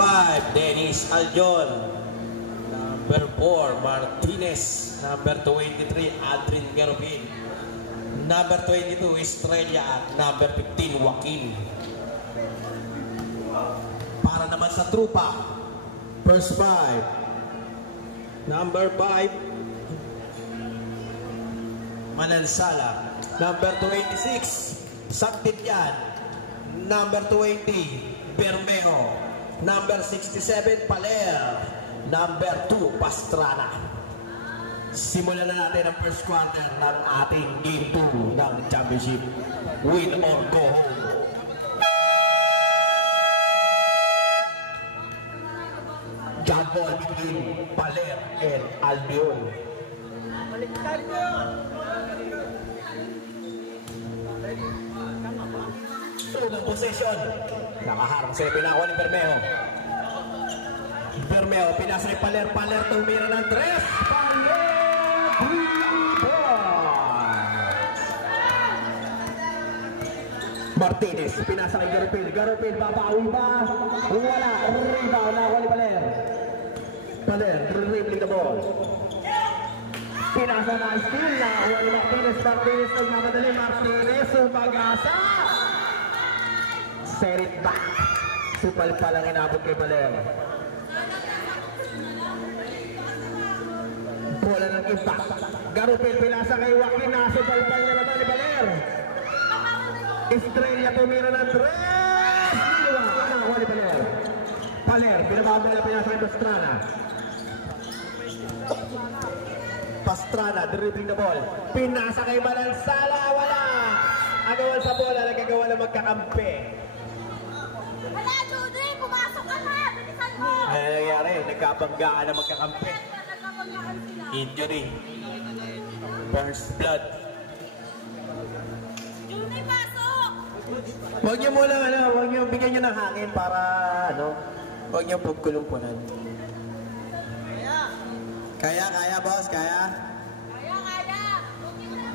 5, Dennis Aljon. Number 4, Martinez. Number 23, Adrian Garofil. Number 22, Estrella. At number 15, Joaquin. Para naman sa trupa, first 5. Number 5, Manansala. Number 26, Santillan. Number 20, Bermejo. Number 67, Paler. Number 2, Pastrana. Simulan na natin ang first quarter ng ating Game 2 ng Championship. Win or go home. Jump ball between Paler and Albion. Unang possession. Nakaharang sa pinakuha ni Bermejo. Bermejo, pinasa ni Paler. Paler tumira ng 3. Paler! Martinez, pinasa kay Garofil. Garofil, babawi ba? Wala. Rebound na ni Paler. Paler, dribbling the ball. Pinasa na ang steal. Nakakuha ni Martinez. Martinez, nagmamadali. Martinez, pag-asa. Set it back. Supal pa lang inabot kay Paler. Bola ng impact. Garofil, pinasa kay Joaquin. Nasupal pa niya naman ni Paler. Estrella tumira ng 3. Nakakuha ni Paler. Paler, binababa na pinasa kay Pastrana. Pastrana, dribbling the ball. Pinasa kay Manansala. Wala. Agawan sa bola. Nagagawa na magkakampi. Wala, Judy! Pumasok ka na! Bilisan mo! Ano nangyari? Nagkabanggaan na magkakampi. Nagkabanggaan sila. Injury. First blood. Judy, pasok! Huwag niyo muna, huwag niyo bigyan niyo ng hangin para, huwag niyo pagkulumpunan. Kaya, boss, kaya.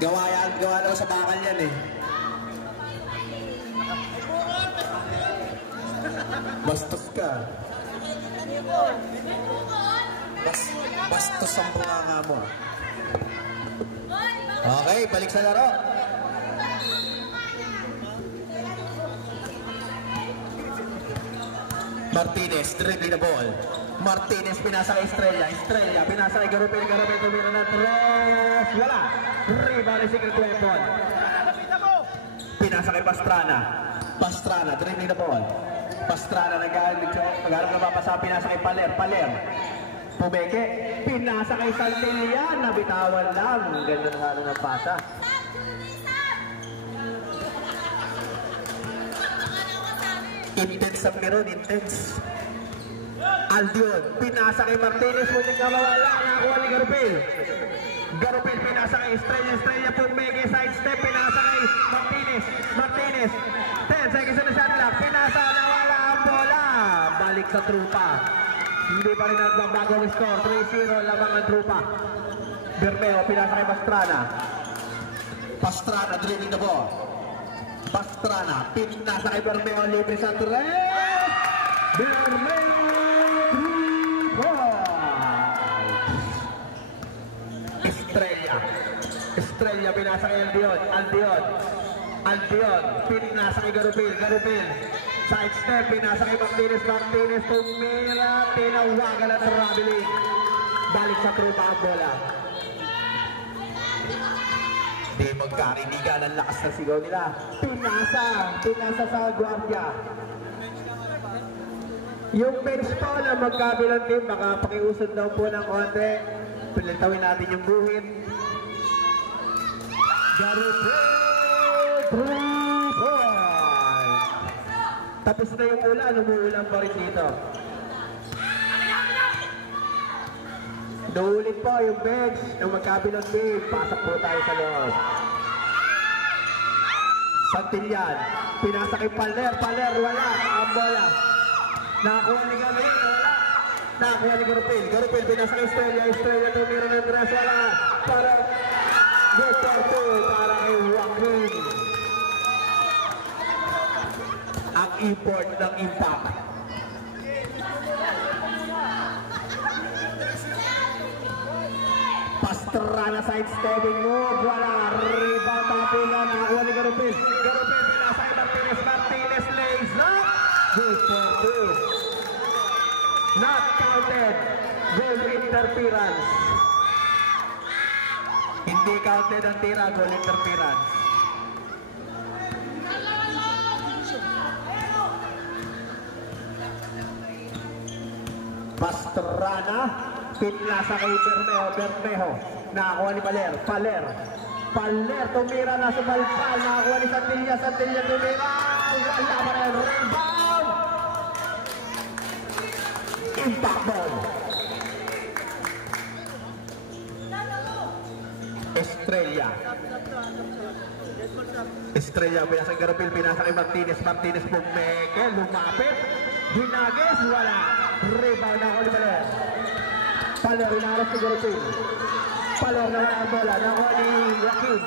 Kaya. Gawa lang sa bakal yan eh. Bastos ka. Bastos ang bunganga mo. Okay, balik sa laro. Martinez, dribbling the ball. Martinez, pinasa kay Estrella. Estrella, pinasa kay Garofil. Garofil, tumira na 3. Wala. Rebound ni Secret Weapon. Pinasa kay Pastrana. Pastrana, dribbling the ball. Pastrana, nag-aaral na mapasa. Pinasa kay Paler. Paler. Pumeke. Pinasa kay Santillan. Nabitawan lang. Ganda na nga ng pasa. Intense ang meron, intense. Albion, pinasa kay Martinez, muling kamawala, nakakuha ni Garofil. Garofil, pinasa kay Estrella. Estrella, pumeke, side step, pinasa kay Martinez. Martinez, 10 seconds na siya nila, pinasa, nawala ang bola. Balik sa trupa. Hindi pa rin nagbabago ang score, 3-0, lamang ang trupa. Bermejo, pinasa kay Pastrana. Pastrana, dribbling the ball. Pastrana, pinasa kay Bermejo, libre sa 3. Bermejo, 3 points. Estrella, pinasa kay Albion, pinasa kay Garofil. Side step, pinasa kay Martinez. Tumira, tinawagan na ng Rabiling. Balik sa trupa ang bola. Di magkarinigan ang lakas ng sigaw nila. Pinasa sa guardia. Yung bench po na magkabilang team, baka pakiusad daw po ng konti. Pilitawin natin yung buhit. Garofil, 3 points. Tapos na yung ulan, umuulan pa rin dito. Naulit po yung bench ng magkabilang team. Pasok po tayo sa loob. Santillan, pinasa kay Paler, wala. Ang bola. Nakakuha ni Garofil, wala. Nakakuha ni Garofil, pinasa kay Estrella, tumira ng 3, wala. Para good para kay Joaquin. Ang import ng impact. Pastrana sidestepping move. Wala. Rebound tapilan. Nakakuha ni Garupil. Garupil pinasa kay Martinez. Martinez lays up. Good for two. Not counted. Goal interference. Hindi counted ang tira. Goal interference. Pastrana, pinasa kay Bermejo, nakakuha ni Paler, tumira na sa Balpal, nakakuha ni Santilla tumira, wala pa rin, rebound! Impact ball. Estrella, pinasa kay Garupil, pinasa kay Martinez pumeke, lumapit, hinagis, wala. Rebound na ako ni Paler, inaarap si Garupil. Paler na wala ang bola, nakuha ni Joaquin.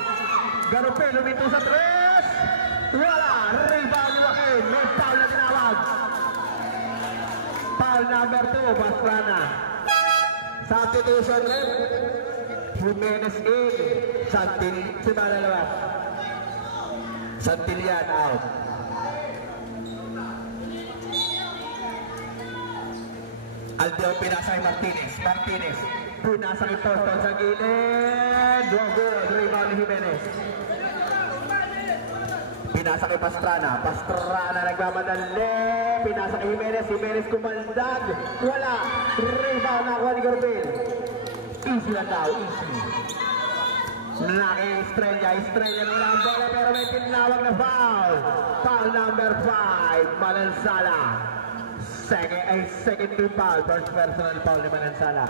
Garupil, lumito sa tres. Wala, rebound ni Joaquin. May foul na tinawag. Foul number 2, Pastrana. Substitution rin. Jimenez in. Santillan out. Aldion pinasa kay Martinez pinasa kay Toston sa gilid, good, rebound ni Jimenez. Pinasa kay Pastrana nagmamadali, pinasa kay Jimenez kumaldag, wala, rebound na ako ni Garupil. Easy lang daw, easy. Naki Estrella na lang bola pero may tinawag na foul number 5, Manansala. Second team foul, first personal foul ni Manansala.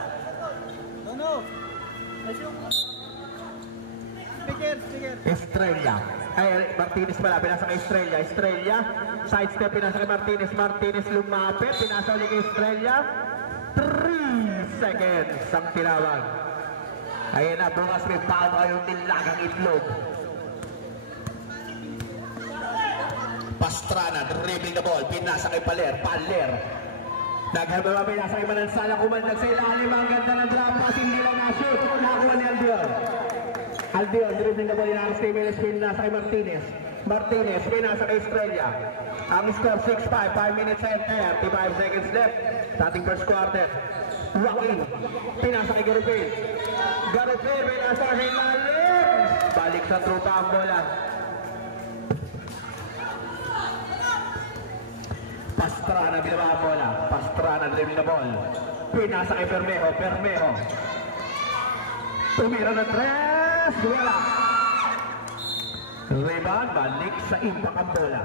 Estrella. Martinez pala, pinasa kay Estrella. Sidestep, pinasa kay Martinez lumapit, pinasa ulit kay Estrella. 3 seconds ang tinawag. Ayan na, bukas may foul kayong nilagang itlog. Pastrana, dribbling the ball, pinasa kay Paler. Naghababa, pinasa kay Manansala, kumandag sa ilalim, ang ganda ng drop pass, hindi lang na-shoot, nakuha ni Aldion, dribbling the ball, inaarap kay Jimenez, pinasa kay Martinez, pinasa kay Estrella. Ang score 6-5, 5 minutes and 35 seconds left, starting first quarter. Joaquin, pinasa kay Garupil, pinasa kay Lalim, balik sa trupa ang bola. Pastrana, binaba ang bola. Pastrana, dribbling the ball. Pinasa kay Bermejo. Tumira ng tres. Wala. Rebound, balik sa impact ang bola.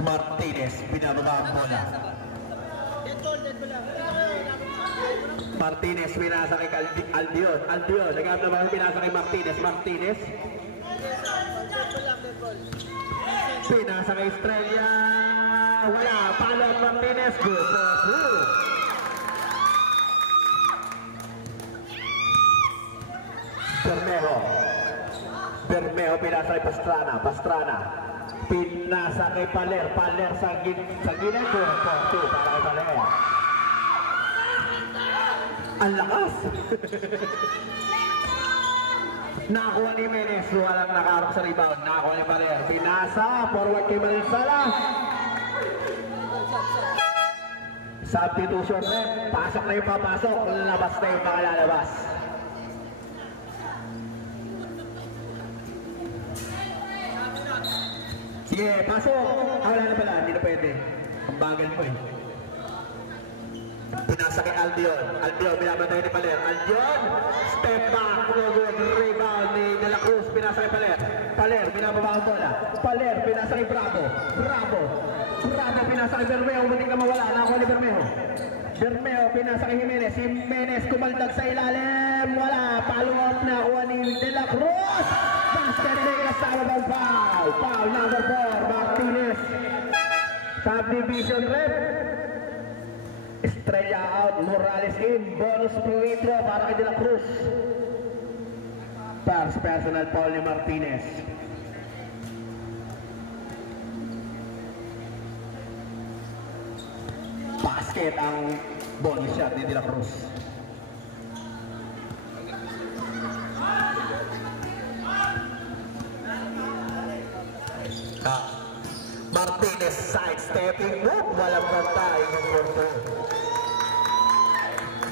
Martinez, binababa ang bola. Martinez, pinasa kay Aldion. Nagkakaroon pinasa kay Martinez. Pinasa kay Estrella. Wala. Palo Martinez. Good for two. Bermejo pinasa kay Pastrana. Pinasa kay Paler sa gilid. Good for two para kay Paler. Ang lakas. Nakakuha ni Jimenez, walang nakaharap sa rebound. Nakakuha ni Paler, pinasa, forward kay Manansala. Substitution rin, pasok na yung papasok, lalabas na yung makalalabas. Sige, pasok. Wala na pala, hindi na pwede. Ang bagal mo eh. Pinasa kay Aldion, binabantay ni Paler. Aldion, step back, no good, rebound ni De La Cruz, pinasa kay Paler, binababa ang bola. Paler, pinasa kay Bravo, pinasa kay Bermejo, umuting ka mawala, nakakuha ni Bermejo, pinasa kay Jimenez, kumaldag sa ilalim, wala, follow up na, kuha ni De La Cruz, basket na kasama ng foul number 4, Martinez, subdivision rep. Estrella out, Morales in, bonus free throw para kay De La Cruz. First personal foul ni Martinez. Pass basket ang bonus shot ni De La Cruz. Martinez sidestepping move, walang bantay ng punto.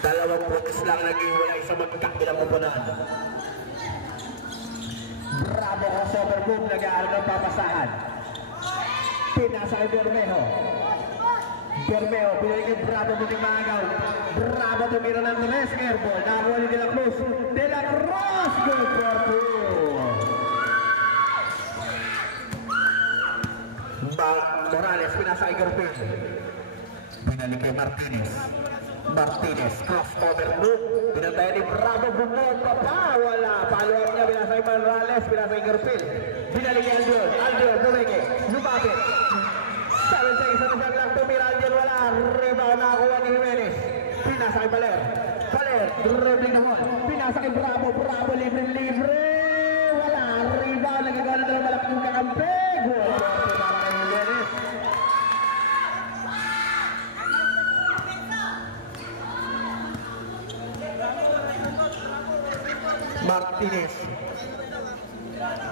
2 puntos lang nag-iwalay sa magkakilang kupunan. Bravo crossover move, nag-aaral ng papasahan. Pinasa kay Bermejo. Bermejo, pinalik kay Bravo muting maagaw. Bravo tumira ng Tres, airball. Nakakuha ni De La Cruz. De La Cruz, good for 2. Morales, pinasa kay Garpin. Pinalik kay Martinez. Martinez, crossover move. Pinantay ni Bravo, bumomba pa. Wala. Follow-up niya, pinasa kay Morales, pinasa kay Garpin. Pinalik kay Aldion. Aldion, bumenge. Lumapit. 7 seconds na siyang lang tumira. Aldion, wala. Rebound nakakuha ni Jimenez. Pinasa kay Baler. Baler, dribbling naman. Pinasa kay Bravo. Bravo, libre. Wala. Rebound, nagagawa na lang malaking kakampi. Wala.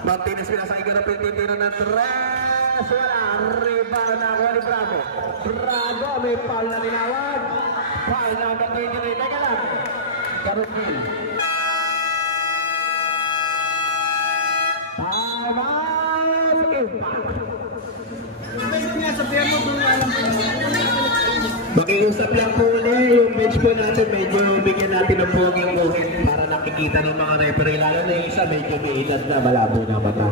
Martinez pinasa kay Garapin, titira ng 3. Wala, rebound na ako ni Bravo. Bravo, may foul na ninawag. Foul na number 23. Teka lang. Garapin. Tama! Impact. Makiusap lang po ulit yung bench po natin, medyo bigyan natin ng poging buhit para nakikita ng mga referee, lalo na yung isa medyo may edad na malabo na mata.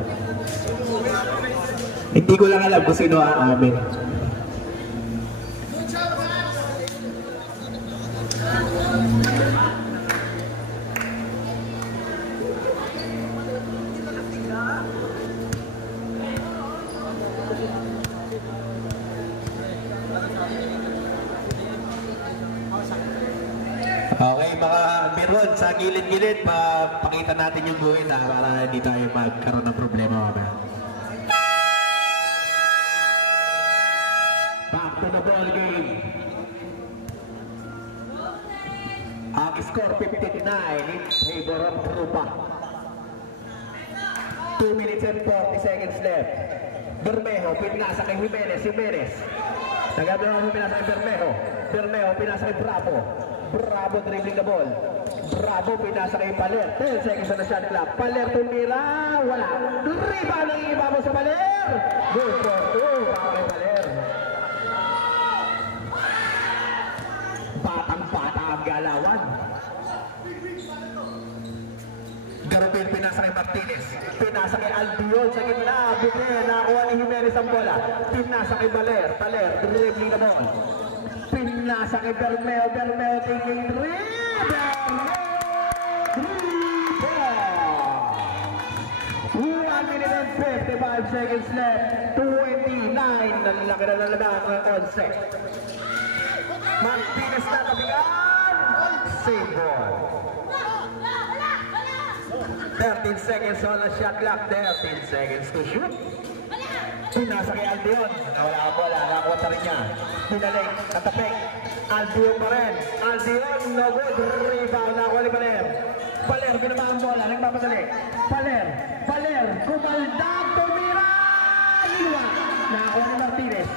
Hindi ko lang alam kung sino aamin. Okay, mga Mirwan, sa gilid-gilid, pakita natin yung buhit para hindi tayo magkaroon ng problema. Back to the ball game. Ang score 59 in favor of Trupa. 2 minutes and 40 seconds left. Bermejo, pinasa kay Jimenez. Jimenez. Nagabi ako pinasa kay Bermejo. Bermejo, pinasa kay Bravo. Bravo dribbling the ball. Bravo pinasa kay Paler. 10 seconds na shot clock. Paler tumira. Wala. Rebound ang iba mo sa Paler. Good for 2. Bravo kay Paler. Batang-bata ang galawan. Garapin pinasa kay Martinez. Pinasa kay Aldion sa gitna. Bigyan. Nakakuha ni Jimenez ang bola. Pinasa kay Paler. Paler dribbling the ball. Pinasa kay Bermeo. Bermeo taking 3. Bermeo 1 minute and 55 seconds left. 29. Nalaki na lalaban ng 11. Martinez na tabigan. Save ball. 13 seconds on the shot clock. 13 seconds to shoot. Pinasa kay Aldion. Nawala ang bola. Nakakuha sa rin niya. Pinalik. Natapik. Aldion pa rin. Aldion. No good. Rebound. Nakakuha ni Paler. Paler. Pinama ang bola. Nagpapadali. Paler. Paler. Kumaldag. Tumira. Liwa. Nakakuha ni Martinez.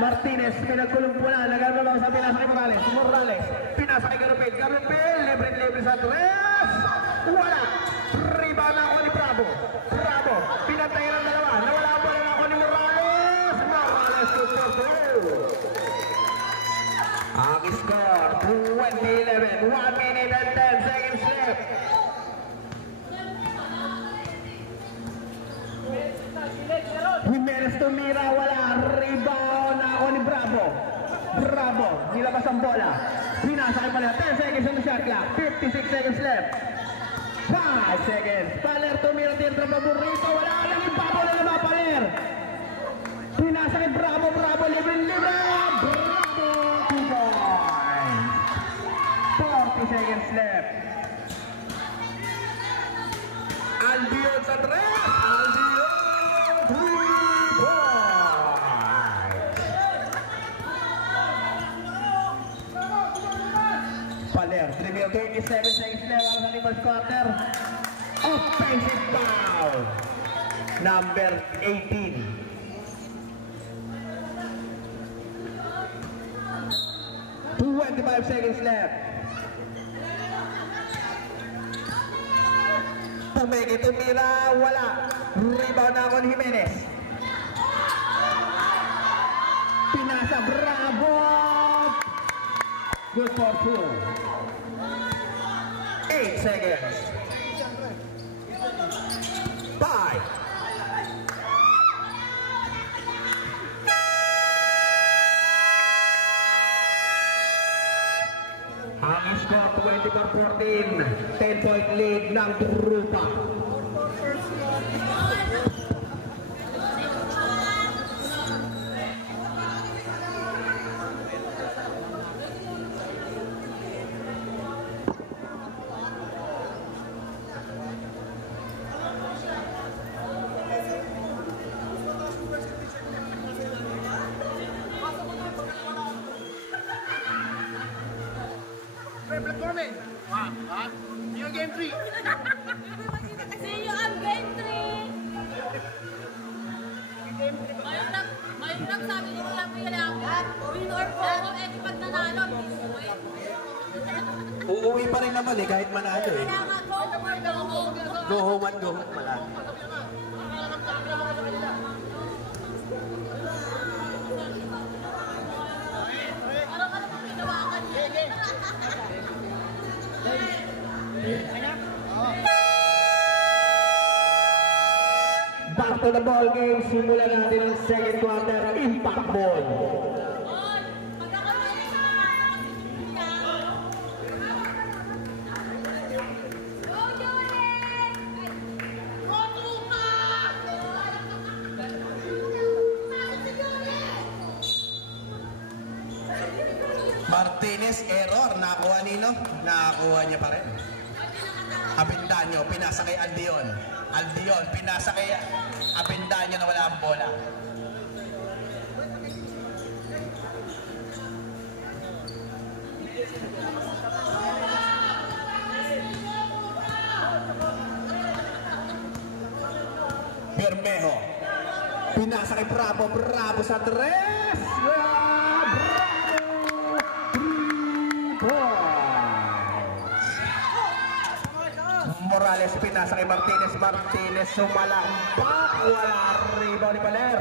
Martinez. Pinagkulong po na. Nagagalaw sa pinasa kay Morales. Morales. Pinasa kay Garapin. Garapin. Libre sa 3. Wala. Rebound. Nakakuha ni Bravo. Bravo. Pinantayin ang dalawa. Nawala ang bola. Ang score 20-11, 1 minute and 10 seconds left. Jimenez tumira, wala. Rebound na ako ni Bravo. Bravo, nilabas ang bola. Pinasa kay Paler, 10 seconds on the shot clock, 56 seconds left. 5 seconds. Paler tumira, tira paborito, wala lang yung Bravo na naman Paler. Pinasa kay Bravo, Bravo, libre. Bravo, 2 points. 40 seconds left. Albion sa 3. Albion, 3 points. 27 seconds left ang sa first quarter. Offensive foul. Number 18. 25 seconds left. Tumira, wala. Rebound na con Jimenez. Pinasa, bravo! Good for 2. 8 seconds. 5. Ang score 24-14, 10-point lead ng Drupa. Yung game 3. See you on game 3. Ngayon lang sabi ni Kuya Pilang, win or fall, eh pag nanalo, Uuwi pa rin naman kahit manalo kailangan go or go home. Go home and go home pala. Parang ano pang ginawakan niya. Back to the ball game. Simulan natin ang second quarter. Impact ball. Martinez, error. Nakakuha nino? Nakakuha niya pa rin. Abendaño, pinasa kay Aldion. Aldion, pinasa kay Abendaño na wala ang bola. Bermejo, pinasa kay Bravo. Bravo sa 3. Morales, pinasa kay Martinez. Martinez, sumalampak. Wala rebound ni Paler.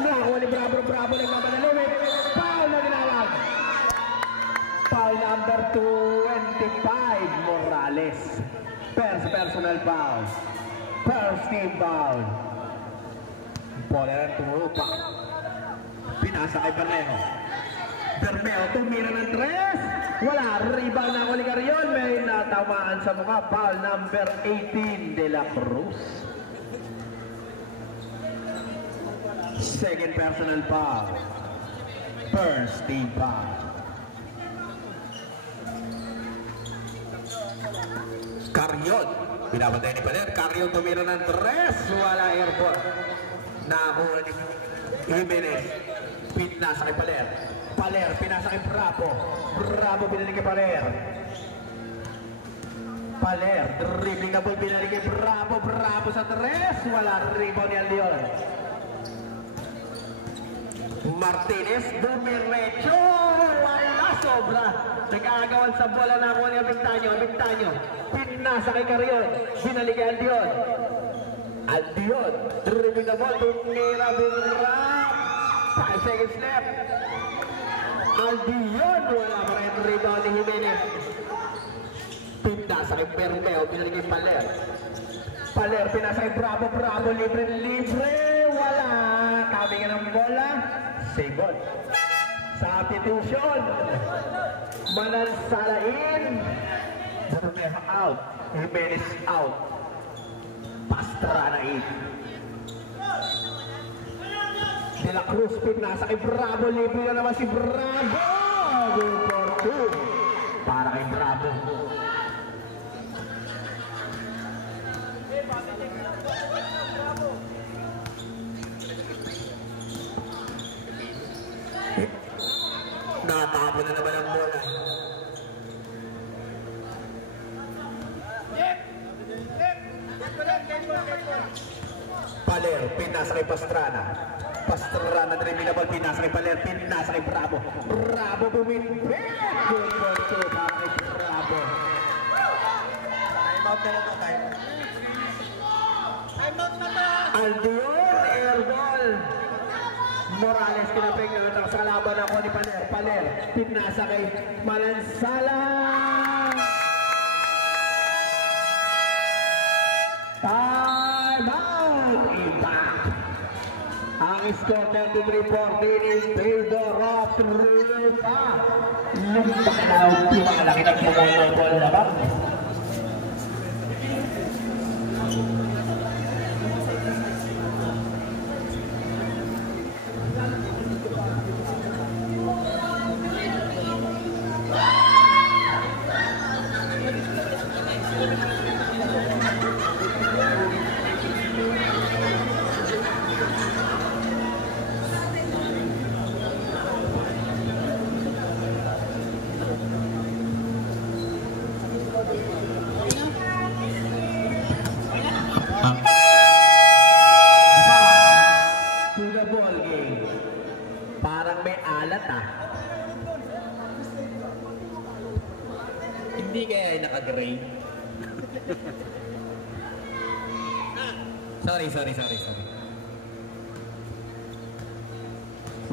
Nakuha ni Bravo. Bravo, nagmamanalimit. Foul na ginawag. Foul number 25, Morales. First personal foul. First team foul. Bola ng Drupa. Pinasa kay Bermejo. Bermejo, tumira ng 3. Wala, rebound na Oligarion. May natamaan sa mukha. Foul number 18, De La Cruz. Second personal foul. First team foul. Carrion, binabatay ni Paler. Carrion tumira ng 3. Wala airport. Nakakuha ni Jimenez. Pinasa kay Paler. Paler, pinasa kay Bravo. Bravo, binalik kay Paler. Paler, dribbling na ball, binalik kay Bravo. Bravo sa 3. Wala, rebound ni Aldion. Martinez, dumiretso. Wala, sobra. Nag-aagawan sa bola na ako ni Abendaño. Abendaño, pinasa kay Carrion. Binalik kay Aldion. Aldion, dribbling na ball, tumira, binira. 5 seconds left. Aldion, wala pa rin rebound ni Jimenez. Pinasa kay Bermeo, binalik kay Paler. Paler, pinasa kay Bravo. Bravo, libre. Wala. Kami ng bola. Save ball. Substitution. Manansalain. Bermeo out. Jimenez out. Pastrana 8. De La Cruz, pinasa kay Bravo. Libre na naman si Bravo. Good for 2. Para kay Bravo. Natapon na naman ang bola. pinasa kay Pastrana. Pastrana dribble, pinasa kay Paler, pinasa kay Bravo. Bravo bumibig! Good for two, kay Bravo. Time out na lang tayo. Time out na to! Aldion, air ball. Morales kinapig na natak sa kalaban ako ni Paler. Paler, pinasa kay Malansala. Time out! Impact! Ang score 33-14 in favor of Trupa. Lumalaki ng bumabol na ba? Hindi kaya ay naka-gray. Sorry.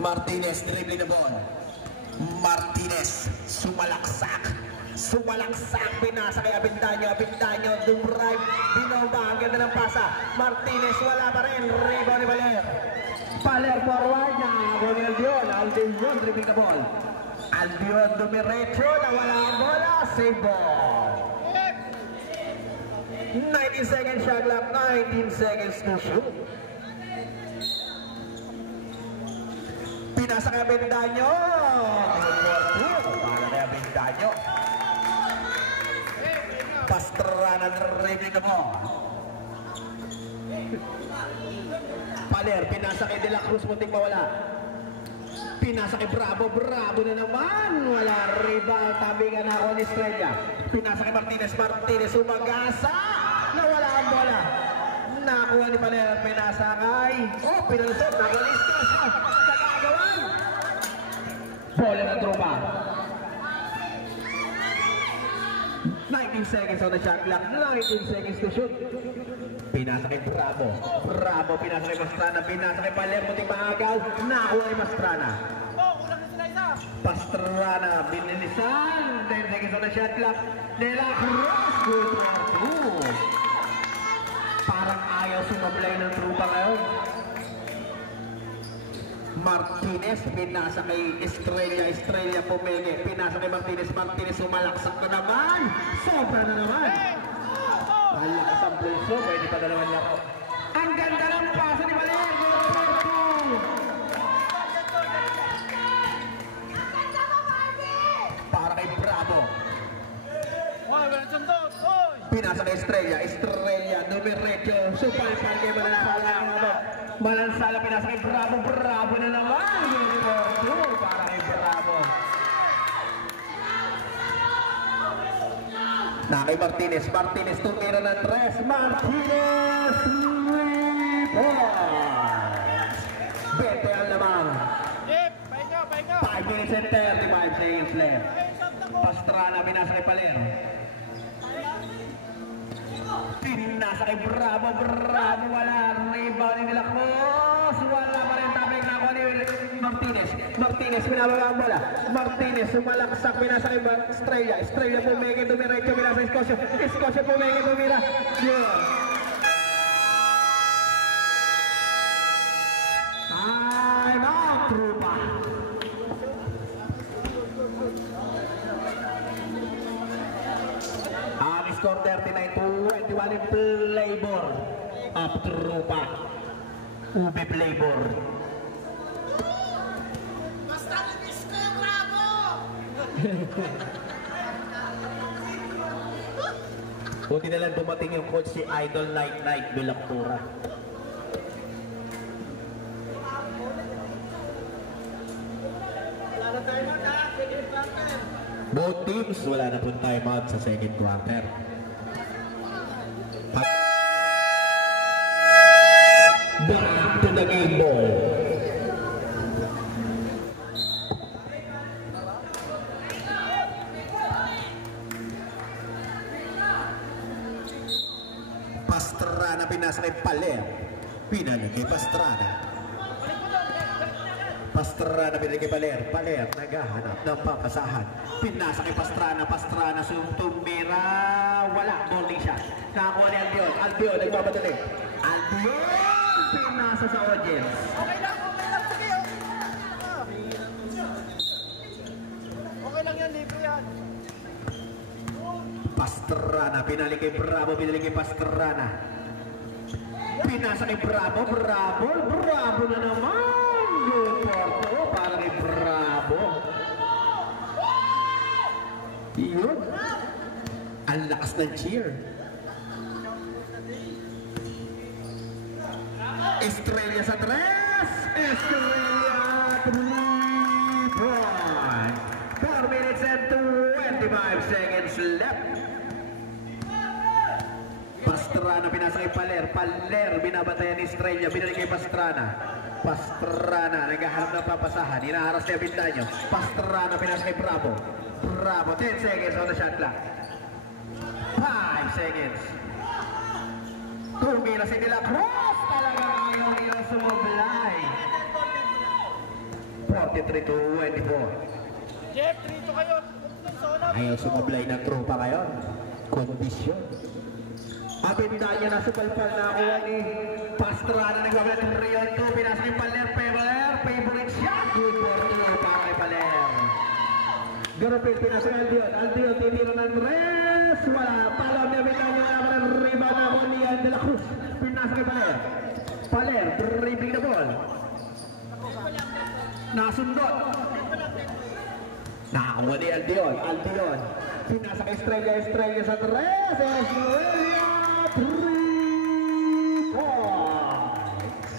Martinez, dribbling the ball. Martinez, sumalaksak, pinasa kay Avendaño, dumrive, binomba, ang ganda ng pasa. Martinez, wala pa rin, rebound ni Paler. Paler forward na, Aldion, dribbling the ball. Aldion, dumiretso, nawala ang bola, save ball. 19 seconds shot clock, 19 seconds to shoot. Pinasa kay Avendaño. Para kay Avendaño. Pastrana dribbling the ball. Paler, pinasa kay De La Cruz, muntik mawala. Pinasa kay Bravo na naman. Wala, rebound, tabingan na ako ni Estrella. Pinasa kay Martinez, umagasa. Nawala ang bola. Nakuha ni Paler, pinasa kay pinalusot, nakulistos. Nagagawan. Bola ng Trupa. 19 seconds on the shot clock, 19 seconds to shoot. Pinasa kay Bravo, pinasa kay Pastrana, pinasa kay Paler, muting maagaw, nakuha kay Pastrana. Pastrana, binilisan, 10 seconds on the shot clock, De La Cruz, good for two. Parang ayaw sumablay ng Trupa ngayon. Martinez, pinasa kay Estrella pumenge, pinasa kay Martinez, sumalaksak na naman, sobra na naman. Malakas ang pulso, pwede pa dalawan niya ako. Ang ganda ng pasa ni Paler, para kay Bravo. Pinasa kay Estrella, dumiretso, supal-pal kay Malansala, pinasa kay Bravo na naman, para kay Bravo. Na kay Martinez, tumira ng tres, Martinez, 3 points. Bete ang lamang. 5 minutes and 35 seconds left. Pastrana, pinasa kay Paler. Pinasa kay Bravo, wala, rebound ni De La Cruz, wala pa rin, tabing na ako ni Martinez, pinababa ang bola. Martinez, sumalaksak, pinasa kay Estrella pumege, dumiretso, pinasa Escocio pumege, dumira. Yun. Time out, Trupa. Ang score 39-21 in flavor of Trupa. Ube flavor. Basta nabis ko yung Bravo! Buti na lang dumating yung coach si Idol Night Bilactura. Both teams wala na po timeout sa second quarter. The to the game ball. Pastrana pinasa kay Paler. Pinali kay Pastrana. Pastrana pinali kay Paler. Paler naghahanap ng papasahan. Pinasa kay Pastrana. Pastrana tumira. Wala. Bowling shot. Nakakuha ni Albion. Albion nagmamadali. Albion pinasa sa audience. Okay lang, sige. Okay lang yan, libre yan. Pastrana, pinali kay Bravo, pinali kay Pastrana. Pinasa kay Bravo, Bravo na naman. Porto, para kay Bravo. Yun. Ang lakas ng cheer. Estrella sa 3. Estrella 3 point. 4 minutes and 25 seconds left. Pastrana pinasa kay Paler. Paler binabatayan ni Estrella. Binalik kay Pastrana. Pastrana naghaharap ng papasahan. Hinaharas niya Bindaño. Pastrana pinasa kay Bravo. Bravo 10 seconds on the shot clock. 5 seconds. Tumira si De La Cruz. Talagang ayaw nila sumablay. 43-24. Jeff, trito kayo. Ayaw sumablay ng tropa ngayon. Kondisyon. Abindaño na supalpal na ako ni Pastrana. Nagbabalat ng Rion 2. Pinasa kay Paler. Favorite shot. Good for 2 para kay Paler. Garapil pinasa kay Aldion. Aldion tinira ng res. Wala. Palaw niya Bindaño na ako ng rebound na ako ni De La Cruz. Pinasa kay Paler. Paler. Dribbling the ball. Nasundot. Nakakuha ni Aldion. Aldion. Pinasa kay Estrella. Estrella sa 3. Estrella 3 points.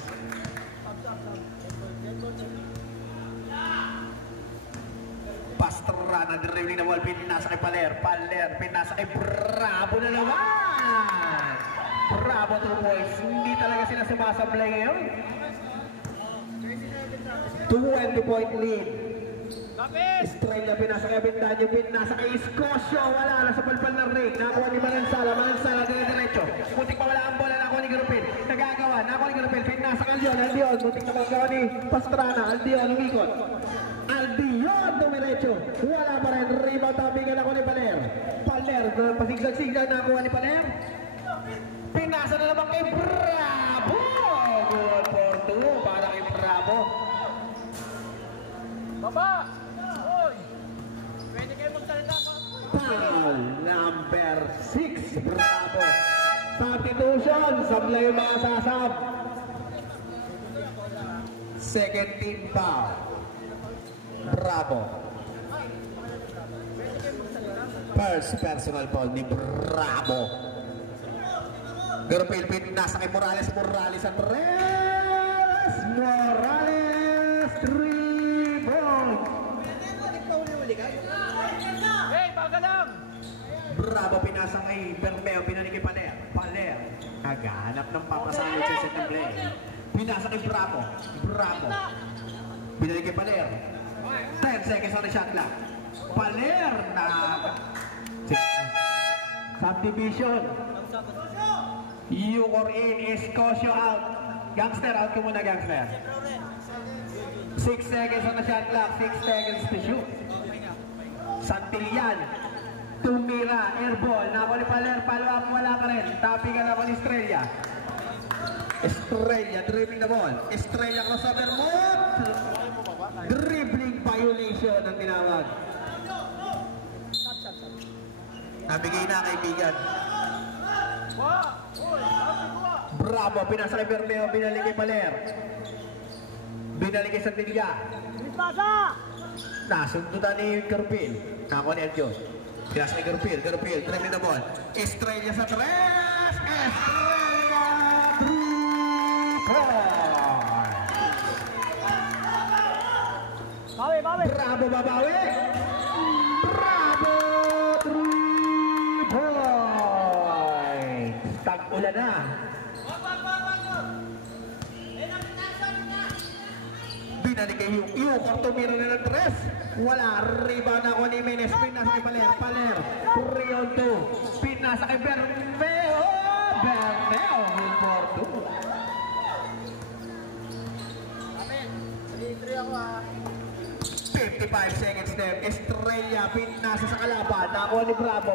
Pastrana dribbling na ball. Pinasa kay Paler. Paler. Pinasa kay Bravo na naman. Bravo 2 points. Hindi talaga sila sumasablay ngayon. 20-point lead. Estrella pinasa kay Bindaño. Pinasa kay Escocio. Wala na sa palpal ng ring. Nakuha ni Manansala. Manansala dire-diretso. Muntik pa wala ang bola. Nakuha ni Garupin. Nagagawa. Nakuha ni Garupin. Pinasa kay Aldion. Aldion. Muntik na magawa ni Pastrana. Aldion umikot. Aldion dumiretso. Wala pa rin. Rebound tabigan ako ni Paler. Paler. Pasigsag-sigsag nakuha ni Paler. Pinasa na naman kay Bravo. Good for 2 para kay Bravo. Baba! Oy! Pwede kayo magsalita pa. Foul number 6. Bravo. Substitution. Sablay yung mga sasab. Second team foul. Bravo. First personal foul ni Bravo. Pero Pilipin nasa kay Morales. Morales at Reyes. Morales 3 points. Hey, baga lang! Bravo pinasa kay Bermeo. Pinalik kay Paler. Paler. Naghanap ng papasahan sa set ng play. Pinasa kay Bravo. Bravo. Pinalik kay Paler. 10 seconds on the shot clock. Paler na subdivision. You or in. Escocio out. Gangster out ko muna, gangster. 6 seconds on the shot clock. 6 seconds to shoot. Santillan. Tumira. Airball. Nakuha ni Paler. Follow up. Wala ka rin. Tapigan ako ni Estrella. Estrella dribbling the ball. Estrella crossover move. Dribbling violation ang tinawag. Nabigay na kaibigan. Bravo. Pinasa kay Bermeo. Binalik kay Paler. Binalik kay Santillan. Nasundutan ni Garupil. Nakuha ni Aldion. Pinasa kay Garupil. Garupil. Dribbling the ball. Estrella sa 3. Estrella 3 points. Bawi! Bravo babawi. Bravo 3 points. Tag-ulan na. Binalik kay Yuko, tumira na ng 3. Wala, rebound ako ni Menes. Pinasa kay Paler. 3-2. Pinasa kay Bermeo. Bermeo, for 2. 55 seconds left. Estrella, pinasa sa kalaban. Nakuha ni Bravo.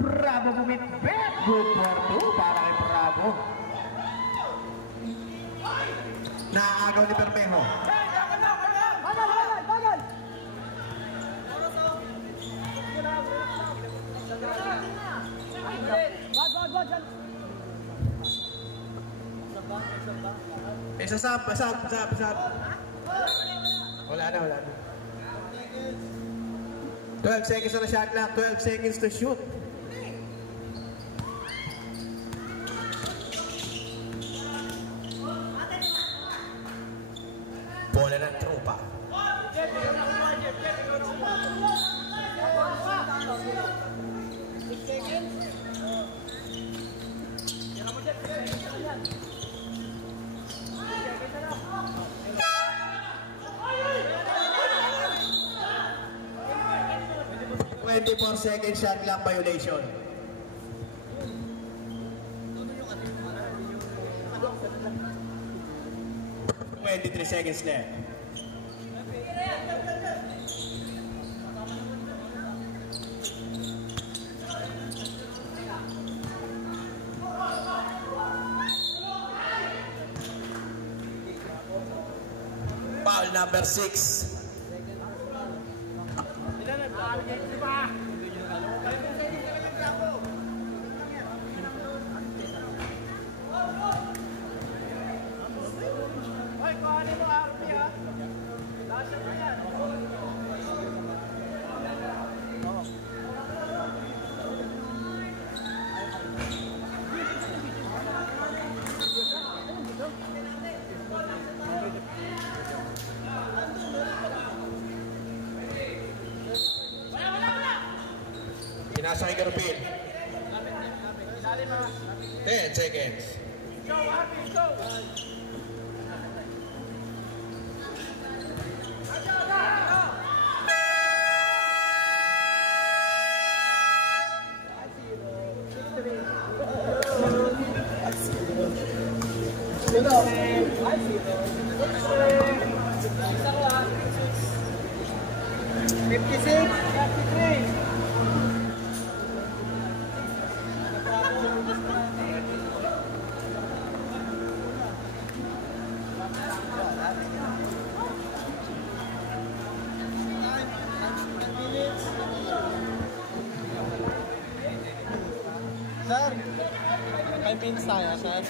Bravo bumitbet. Good for 2 para kay Bravo. Naagaw ni Bermejo. Sab. Wala na. 12 seconds na shot clock. 12 seconds to shoot. Bola ng tropa. Four second shot clock violation. $23 seconds left. Foul number 6. Nasa kay Garpil. 10 seconds. Sir, 5 minutes tayo, sir.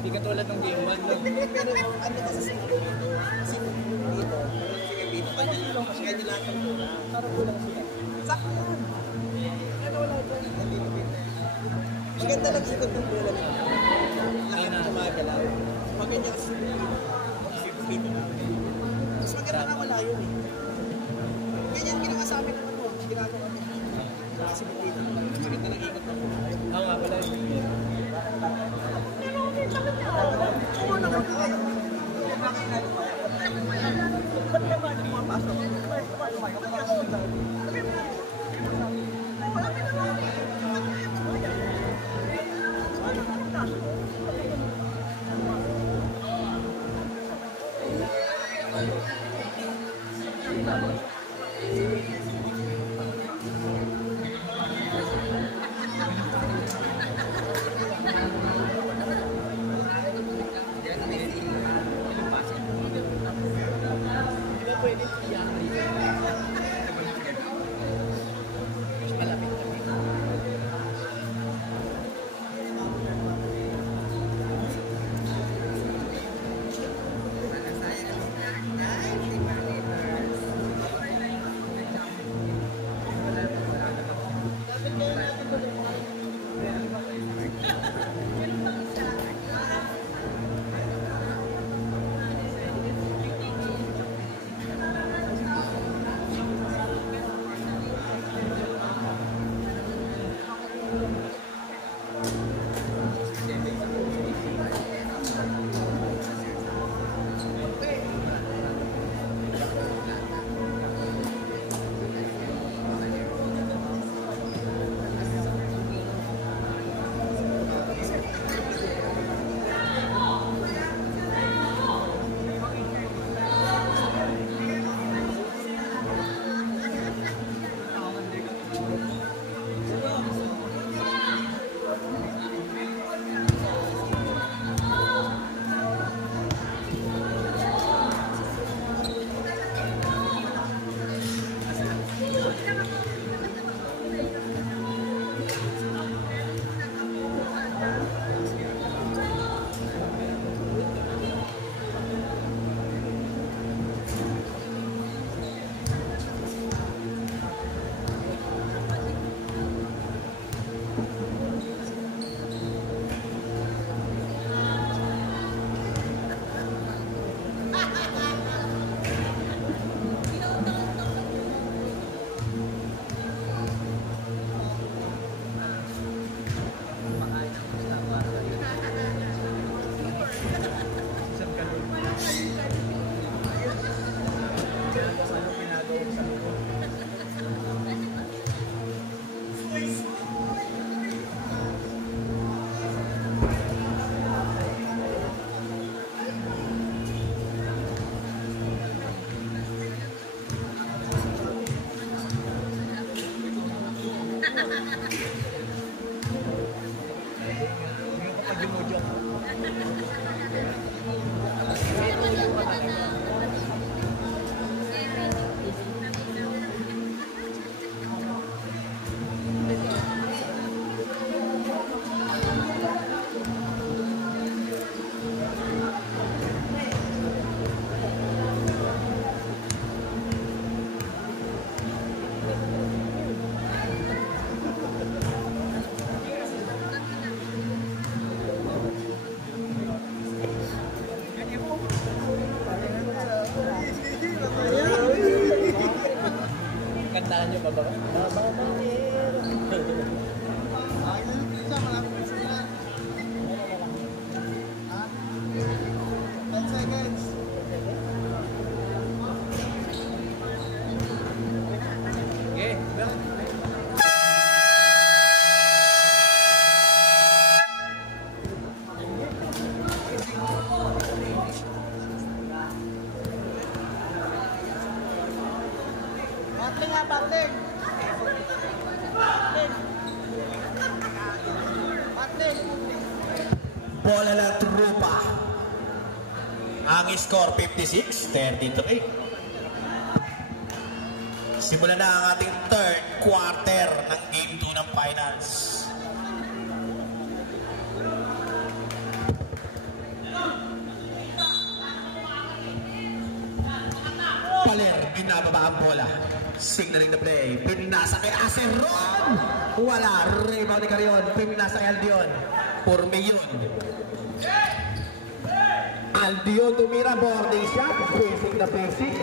Hindi katulad ng game 1 lang. Pero ano kasi si dito, kanya lang kasi kanya lahat ng bola. Parang kulang sila. Sakto yan. Ano wala dyan? Maganda lang si Kutong bola nila. Lahat na gumagalaw. Maganda kasi si Pito na. Mas maganda nga wala yun eh. Ganyan ginawa sa amin naman mo. Ginagawa niya. Kasi Pito na. Maganda lang ikot na. Oo nga, wala yun. Kantaan nyo ba ba? Bola ng trupa. Ang score 56-33. Simula na ang ating third quarter ng Game 2 ng finals. Paler, binababa ang bola. Signaling the play. Pinasa kay Aceron. Wala. Rebound ni Carion. Pinasa kay Aldion. Porme yun. Aldion tumira. Boarding shot. Basic na basic.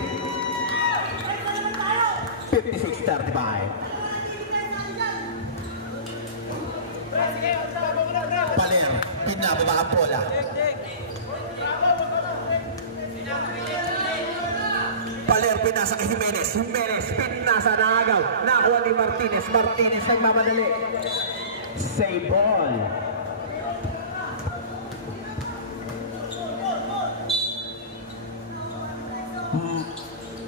56-35. Paler. Binababa ang bola. Paler, pinasa kay Jimenez. Jimenez, pinasa na agaw. Nakuha ni Martinez. Martinez ang mamadali. Save ball.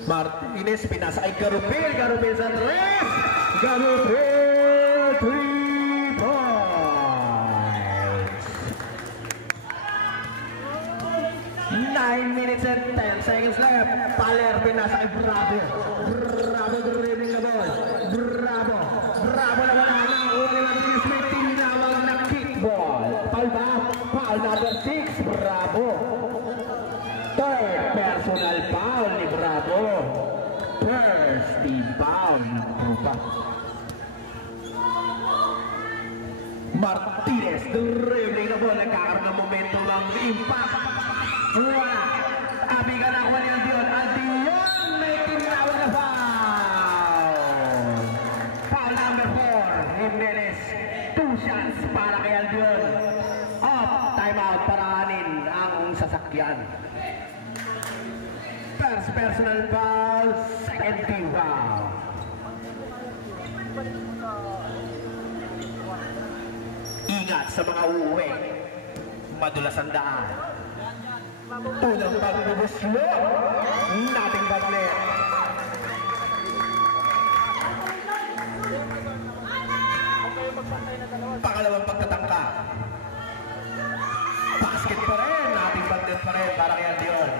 Martinez, pinasa kay Garupil. Garupil sa tres. Garupil, 3 points. 9 minutes and 10 seconds left. Paler, pinasa kay Bravo. Bravo, dribbling na ball. Bravo. Bravo na wala na. Uli na bilis. May tinawag na kickball. Foul ba? Foul number 6. Bravo. Third personal foul ni Bravo. First team foul ng Trupa. Martinez, dribbling na ball. Nagkakaroon ng momentum ng impact. Wala. Abigan ako ni Aldion. Aldion, may tinawag na foul. Foul number 4. Jimenez. 2 shots para kay Aldion. Off. Timeout para anin ang sasakyan. First personal foul. Second team foul. Ingat sa mga uuwi. Madulas ang daan. Unang pagbubuslo, nating bagnet. Pangalawang pagtatangka. Basket pa rin, nating bagnet pa rin para kay Aldion.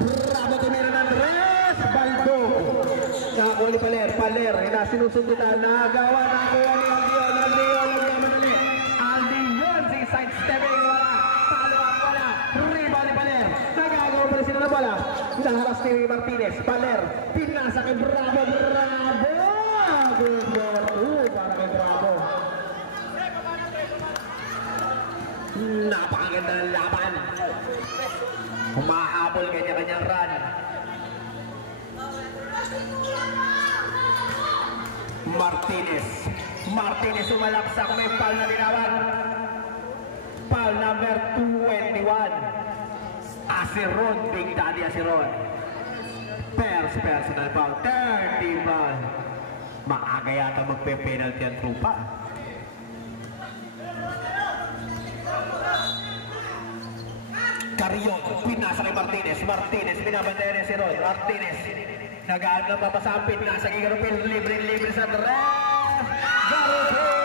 Bravo, tumira ng Andres Baldo. Nakakuha ni Paler. Paler, sinusundutan. Nagawa, nakuha ni Aldion. Aldion, nagmamadali. Aldion, si sidestepping, wala. Follow up, wala. Rebound ni Paler. Nagagawa pa rin sila na bola. Naharas ni Martinez. Paler, pinasa kay Bravo. Bravo! Good ball. Para kay Bravo. Napakaganda ng laban. Humahabol kanya-kanyang run. Martinez. Martinez umalaksak. May foul na linawan. Foul number 21. Aceron. Big Daddy Aceron. First personal foul. 30 foul. Maaga yata magpe-penalty ang Trupa. Carrion, pinasa kay Martinez. Martinez, binabantayan niya si Ron. Martinez, nag-aam ng papasampit. Nasa kay Garupil, libre sa tres. Garupil!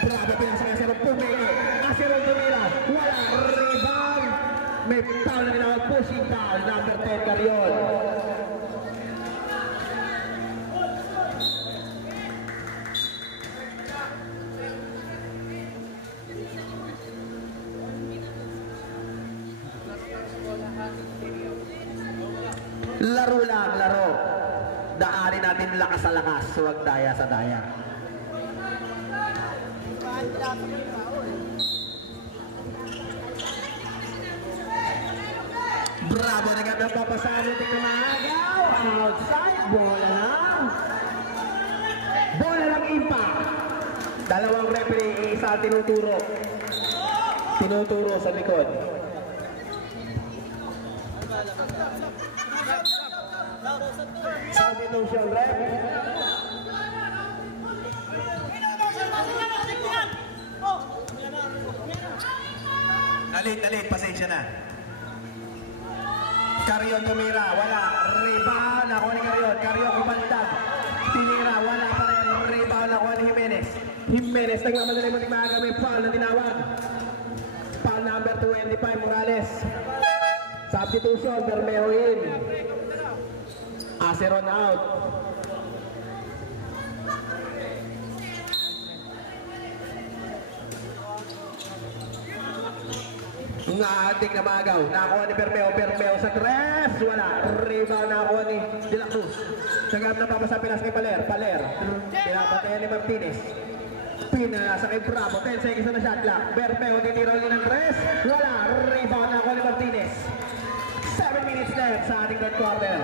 Bravo, pinasa kay Asiron, pumili. Asiron tumira, wala, rebound. May foul na ginawag, pushing foul, number 10, Carrion. Laro lang, laro. Daanin natin lakas sa lakas, huwag daya sa daya. Bravo, nagandang papasalo. Tingnan na agaw. Outside, bola lang. Bola lang impact. Dalawang referee, isa tinuturo. Tinuturo sa likod. Substitution ref. Dalit, pasensya na. Carrion tumira, wala. Rebound ako ni Carrion. Carrion kumandag. Tinira, wala pa rin. Rebound ako ni Jimenez. Jimenez, nagmamadali mo ng maaga. May foul na tinawag. Foul number 25, Morales. Substitution, Bermeo in. Asiron out. Naatik na magaw. Nakuha ni Bermeo sa tres. Wala. Rebound nakuha ni De La Cruz. Sagap na papasapilas kay Paler. Pinapatayan ni Martinez. Pinasa kay Bravo. 10 seconds na shot clock. Bermeo tinira ulit ng tres. Wala. Rebound nakuha ni Martinez. 7 minutes left sa ating third quarter.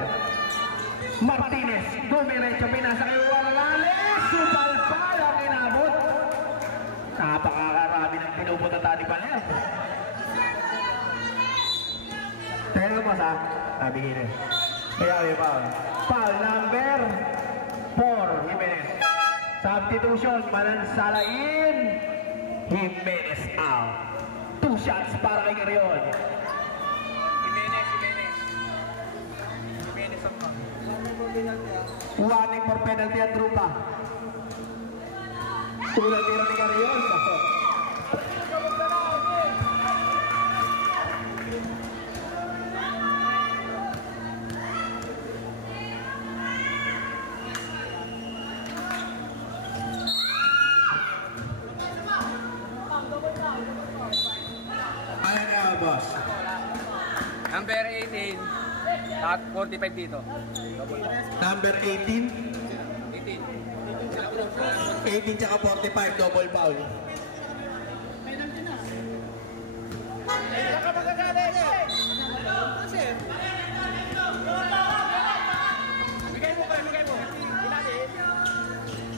Martinez. Dumiretso. Pinasa kay Morales. Supalpal ang inabot. Napakakarami ng pinupunta tayo ni Paler. Tingnan mo sa sabi gini. Kaya may foul. Foul number 4, Jimenez. Substitution, Malansalain. Jimenez out. 2 shots para kay Carrion. Jimenez ang pa. Warning for penalty at trupa. Tulad tira ni Carrion. Pasok. Boss. Number 18. At 45 dito. Number 18. 18 tsaka 45, double foul.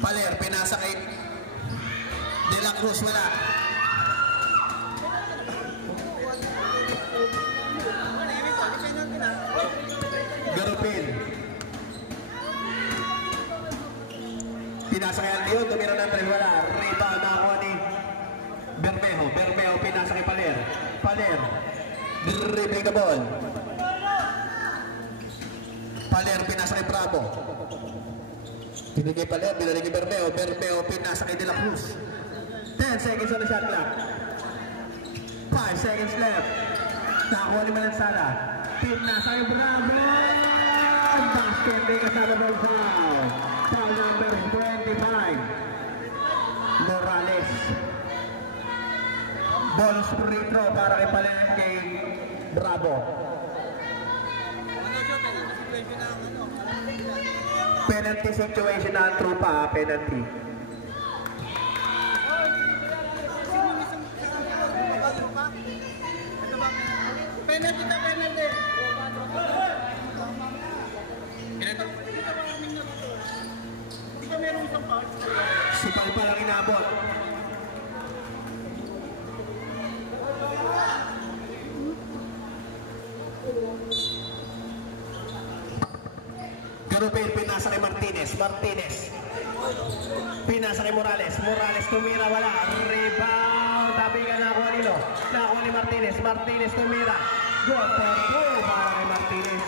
Paler, pinasa kay De La Cruz, wala. Garupil. Pinasa kay Aldion, tumira ng tres, wala. Rebound na ako ni Bermeo, pinasa kay Paler. Dribbling the ball. Paler, pinasa kay Bravo. Pinigay Paler, binalik kay Bermeo, pinasa kay De La Cruz. 10 seconds on the shot clock. 5 seconds left. Nakakuha ni Malansala. Pinasa kay Bravo. Basket day kasama ng foul. Foul number 25. Morales. Ball free throw para kay Paler kay Bravo. Penalty situation na ang trupa, penalty. Penalty na penalty. Si Palpal ang inabot. Garupil, pinasa kay Martinez. Pinasa kay Morales. Tumira, wala. Rebound. Tabi ka nakuha nilo. Nakuha ni Martinez tumira. Good for 2 para kay Martinez.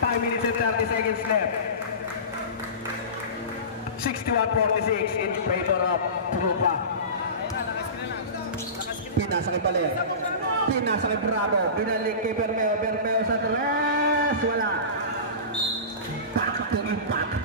5 minutes and 30 seconds left. 61-46 in favor of Trupa. Pinasa kay Baler. Pinasa kay Bravo. Binalik kay Bermeo sa tres. Wala. Back to impact.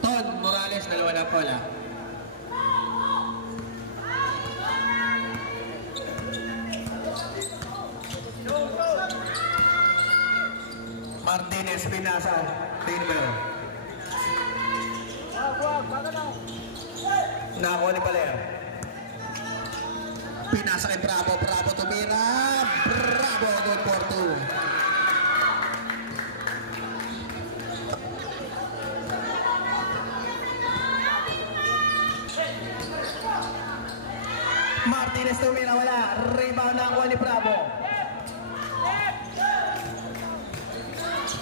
Ton Morales, dalawa na pala. Martinez, pinasa. Tinmer. Nakuha ni Baler. Pinasa kay Bravo tumira. Bravo, good for 2. Martinez tumira, wala. Rebound na ako ni Bravo.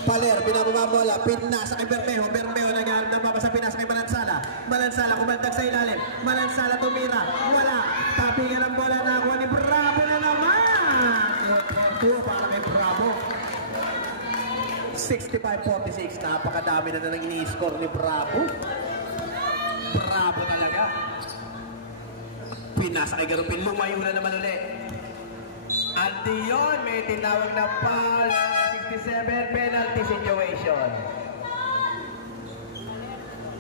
Baler, binababa bola. Pinasa kay Bermeo naghahanap ng baba sa pinasa kay Malansala, kumaldag sa ilalim. Malansala tumira, wala. Tapingan ang bola na ako ni Bravo na naman. 2 para kay Bravo. 65-46, napakadami na lang ini-score ni Bravo. Bravo talaga. Pinasa kay Garupin, lumayo na naman ulit. At diyon, may tinawag na foul. 67, penalty situation.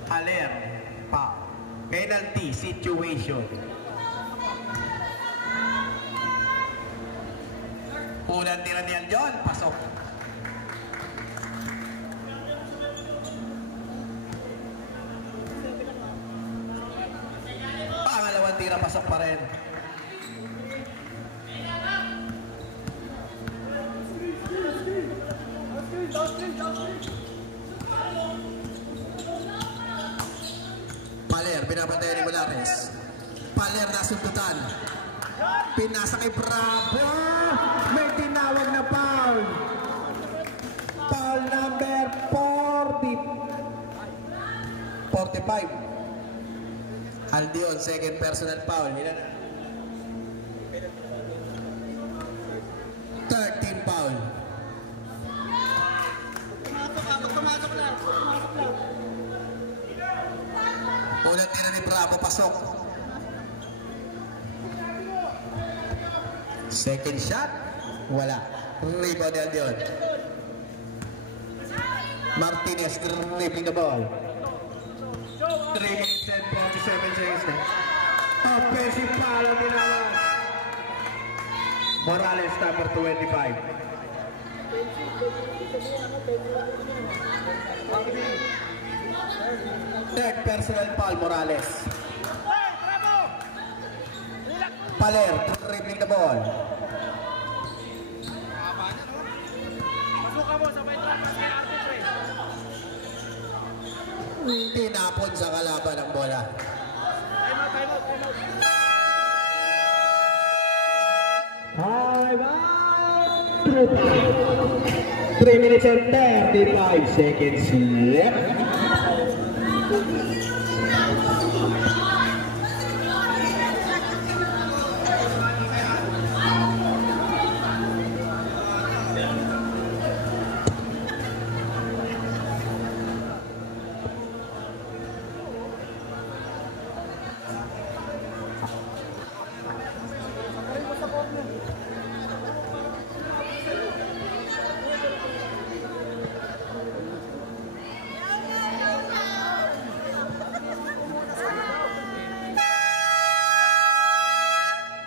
Aler, pa. Penalty situation. Unang tira niyan John, pasok. Pangalawang tira, pasok pa rin. Baler, binabantay ni Morales. Baler nasundutan. Pinasa kay Bravo. May tinawag na foul. Foul number 45. Aldion, second personal foul. 13 foul. Pumasok lang. Unang tira ni Bravo, pasok. Second shot, wala. Rebound ni Aldion. Martinez dribbling the ball. 3 minutes and 47 seconds na. Offensive foul ang tinawag. Morales, number 25. Third personal foul, Morales. Baler, dribbling the ball. Tinapon sa kalaban ng bola. 3 minutes and 35 seconds left.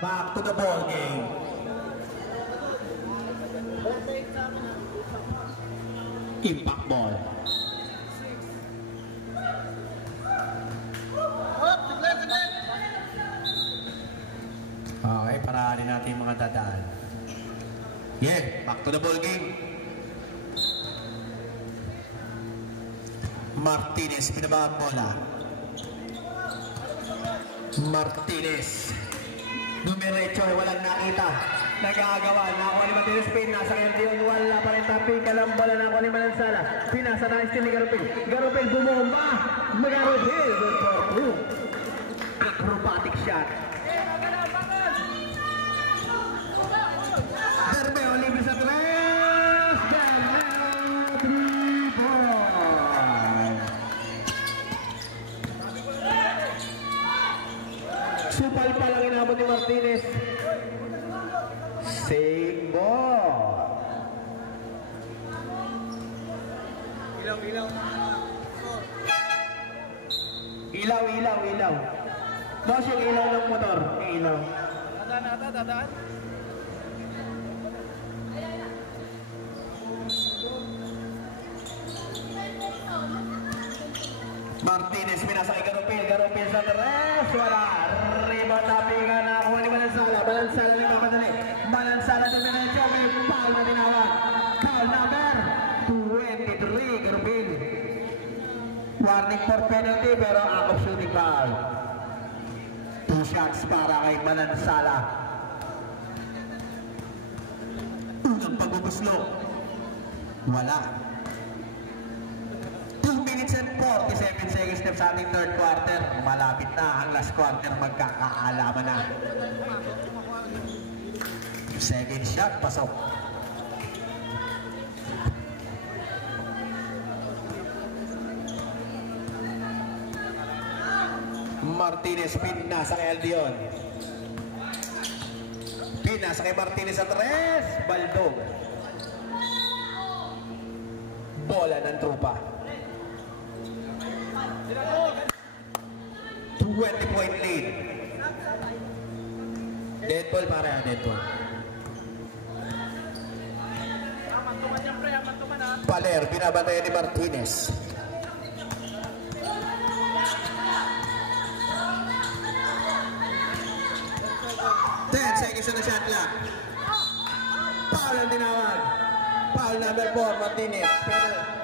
Back to the ball game. Impact ball. Okay, paraan natin yung mga dadaan. Yeah, back to the ball game. Martinez, pinaba ang bola. Martinez. Dumiretso, walang nakita. Nagagawa, nakakuha ni Martinez, Spain, nasa Eldion, wala pa rin tapi, kalambala na kuha ni Malansala. Pinasa na steal ni Garupil. Garupil bumomba. Garupil, good for two. Acrobatic shot. Bermeo, libre sa tres. Bermeo, 3-4. Supal pa lang inabot ni Martinez. Singbo. Ilaw. Dos yung ilaw ng motor. Ilaw. Dadaan. Martinez pinasa kay Garupil sa tres, wala. Rebound tapingan na ako ni Malansala nagmamadali. Malansala dumiretso, may foul na tinawag. Foul number 23, Garupil. Warning for penalty pero out of shooting foul. 2 shots para kay Malansala. Unang pagbubuslo. Wala. 2 minutes and 47 seconds left sa ating third quarter. Malapit na ang last quarter, magkakaalaman na. Second shot, pasok. Martinez, pinasa kay Aldion. Pinasa kay Martinez sa tres. Baldog. Bola ng trupa. 20-point lead. Dead ball para dead ball. Paler, binabantayan ni Martinez. Seconds na shot clock. Foul ang tinawag. Foul number 4, Martinez.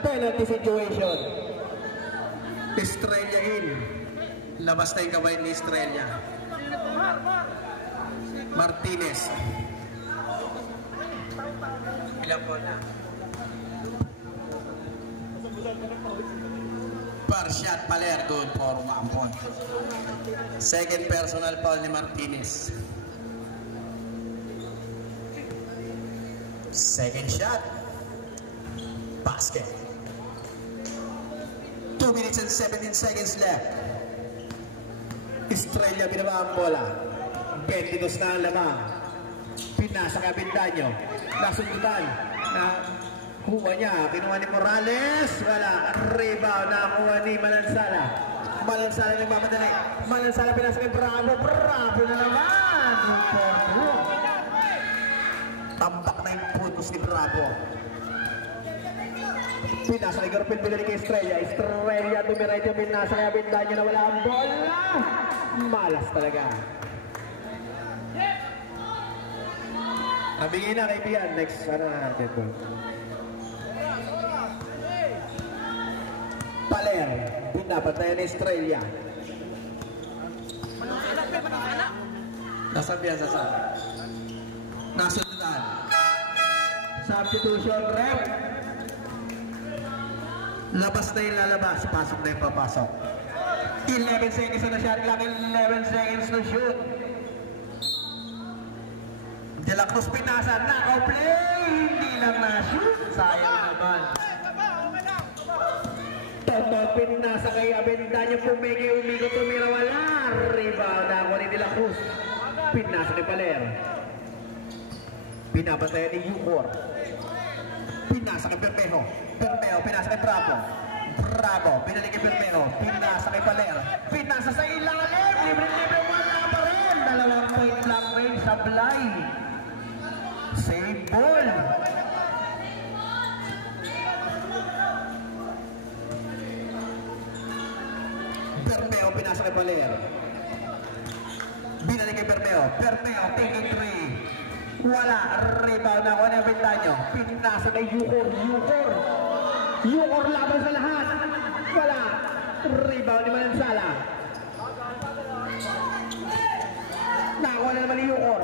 Penalty situation. Estrella in. Labas na yung kamay ni Estrella. Martinez. Ilang po na? Per shot, Paler. Good for 1 point. Second personal foul ni Martinez. Second shot. Basket. 2 minutes and 17 seconds left. Estrella binaba ang bola. 22 na ang lamang. Pinasa ka Bindaño. Nasundutan. Kuha niya. Kinuha ni Morales. Wala. Rebound. Nakuha ni Malansala. Malansala nagmamadali. Malansala pinasa kay Bravo. Bravo na naman. Tambak na yung putos ni Bravo. Pinasa kay Garupil, binali kay Estrella. Estrella dumiretso, pinasa kay Bindaño na wala ang bola. Malas talaga. Nabigay na kaibigan. Next, dead ball. Paler, pinapatayan ni Estrella. Nasabihan sa saan. Nasundan. Substitution rep. Labas na yung lalabas. Pasok na yung papasok. 11 seconds na shot clock. 11 seconds to shoot. De La Cruz pinasa. Knockout play. Hindi lang na-shoot. Sayang naman. Toto pinasa kay Avendaño. Pumigi, umigot, tumira, wala. Rebound ako ni De La Cruz. Pinasa ni Paler. Pinabantayan ni Yucor. Pinasa kay Bermejo. Bermejo, pinasa kay Bravo. Bravo, pinalik kay Bermejo. Pinasa kay Paler. Pinasa sa ilalim. Libre-libre, wala pa rin. 2 point lang rin sa Blay. Save ball. Bermejo, pinasa kay Paler. Binalik kay Bermeo. Bermeo, taking 3. Wala. Rebound na ako na yung Bendaño. Pinasa kay Yukor. Yukor laban sa lahat. Wala. Rebound ni Manansala. Nakakuha na naman ni Yukor.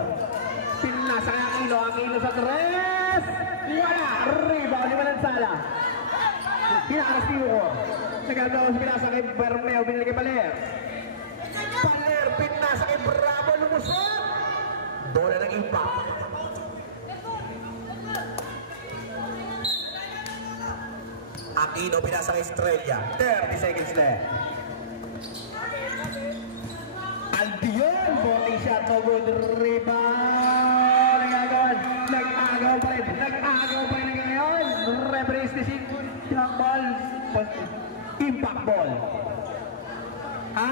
Pinasa kay Aquino. Aquino sa 3. Wala. Rebound ni Manansala. Pinakaras ni Yukor. Nagagawa si pinasa kay Bermeo. Binili kay Paler. Paler. Pinasa kay Bravo. Lumusot. Bola ng impact. Aquino pinasa kay Estrella. 30 seconds left. Albion, volley shot, no good. Rebound. Nag-agaw pa rin ngayon. Referee's decision. Jump ball. Impact ball. Ha?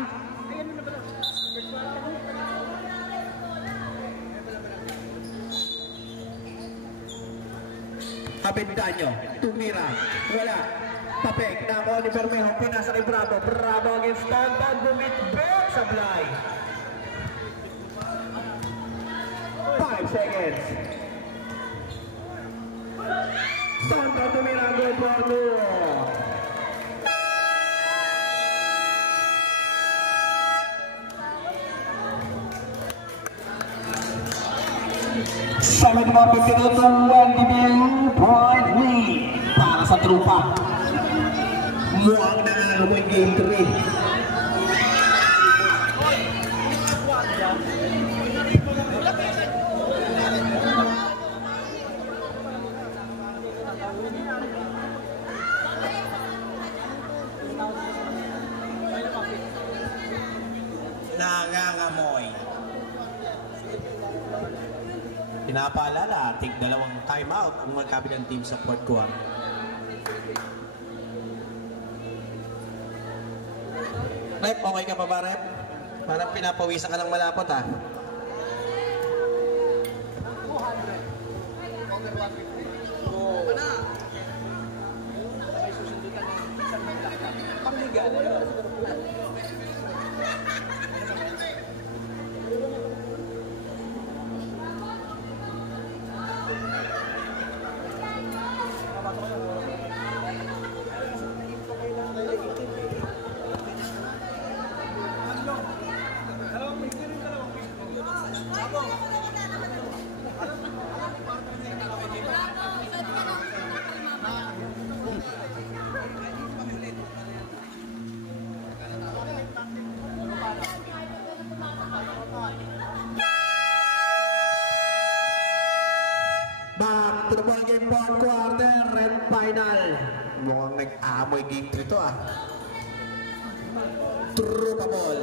Bendaño, tumira, wala, tapik, nakuha ni Bermejo, pinasa kay Bravo, Bravo against Tonton, bumitbit sa fly. 5 seconds. Tonton tumira, good for 2. Sama di mga pagkakataon point lead para sa trupa. Mukhang nanalo mo yung game 3. Nangangamoy. Pinapaalala, take 2 timeout kung magkabilang team sa fourth quarter. Rep, okay ka pa ba, Rep? Parang pinapawisan ka ng malapot, ha? Back to the ball game, fourth quarter and final. Mukhang nag-amoy game 3 to, ah. Trupa ball.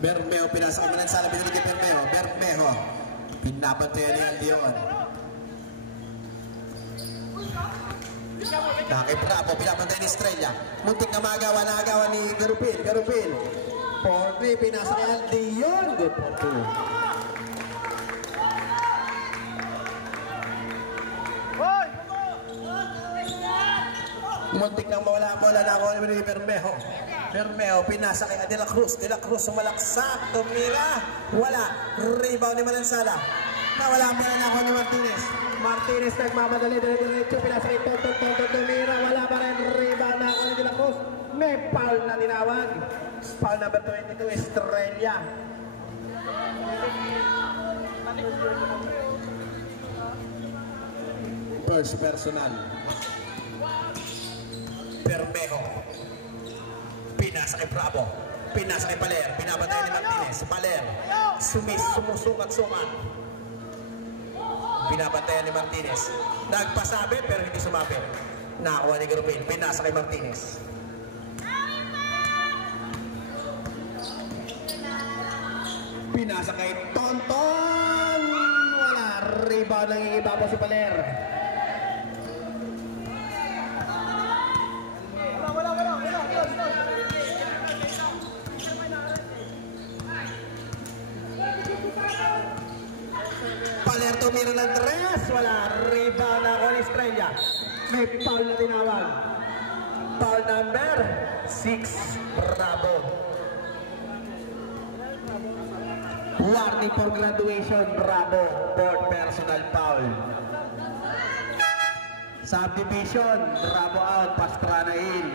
Bermeo pinasa kay Manansala, binili kay Bermeo. Bermeo pinabantayan ni Aldion. Kay Bravo, pinabantayan ni Estrella. Muntik na magawa ni Garupil. 4-3, pinasa kay Aldion. Good for 2. Muntik nang mawala na ako ni Bermejo. Bermejo, pinasa kay De La Cruz. De La Cruz, sumalaksak, tumira. Wala. Rebound ni Manansala. Nawala pa na ako ni Martinez. Martinez nagmamadali. Diretso, pinasa kay Tonton. Tumira. Wala pa rin. Rebound na ako ni De La Cruz. May foul na tinawag. Foul number 22, Estrella. First personal. Bermejo. Pinasa kay Bravo. Pinasa kay Paler. Pinabantay ni Martinez. Paler. Sumusukat-sukat. Pinabantayan ni Martinez. Nagpasabit pero hindi sumabit. Nakakuha ni Garupin. Pinasa kay Martinez. Pinasa kay Tonton. Wala. Rebound lang yung iba po si Paler. Paler tumira ng 3. Wala. Rebound na ako ni Estrella. May foul na tinawag. Foul number 6, Bravo. Warning for graduation, Bravo. Fourth personal foul. Subdivision, Bravo out, Pastrana in.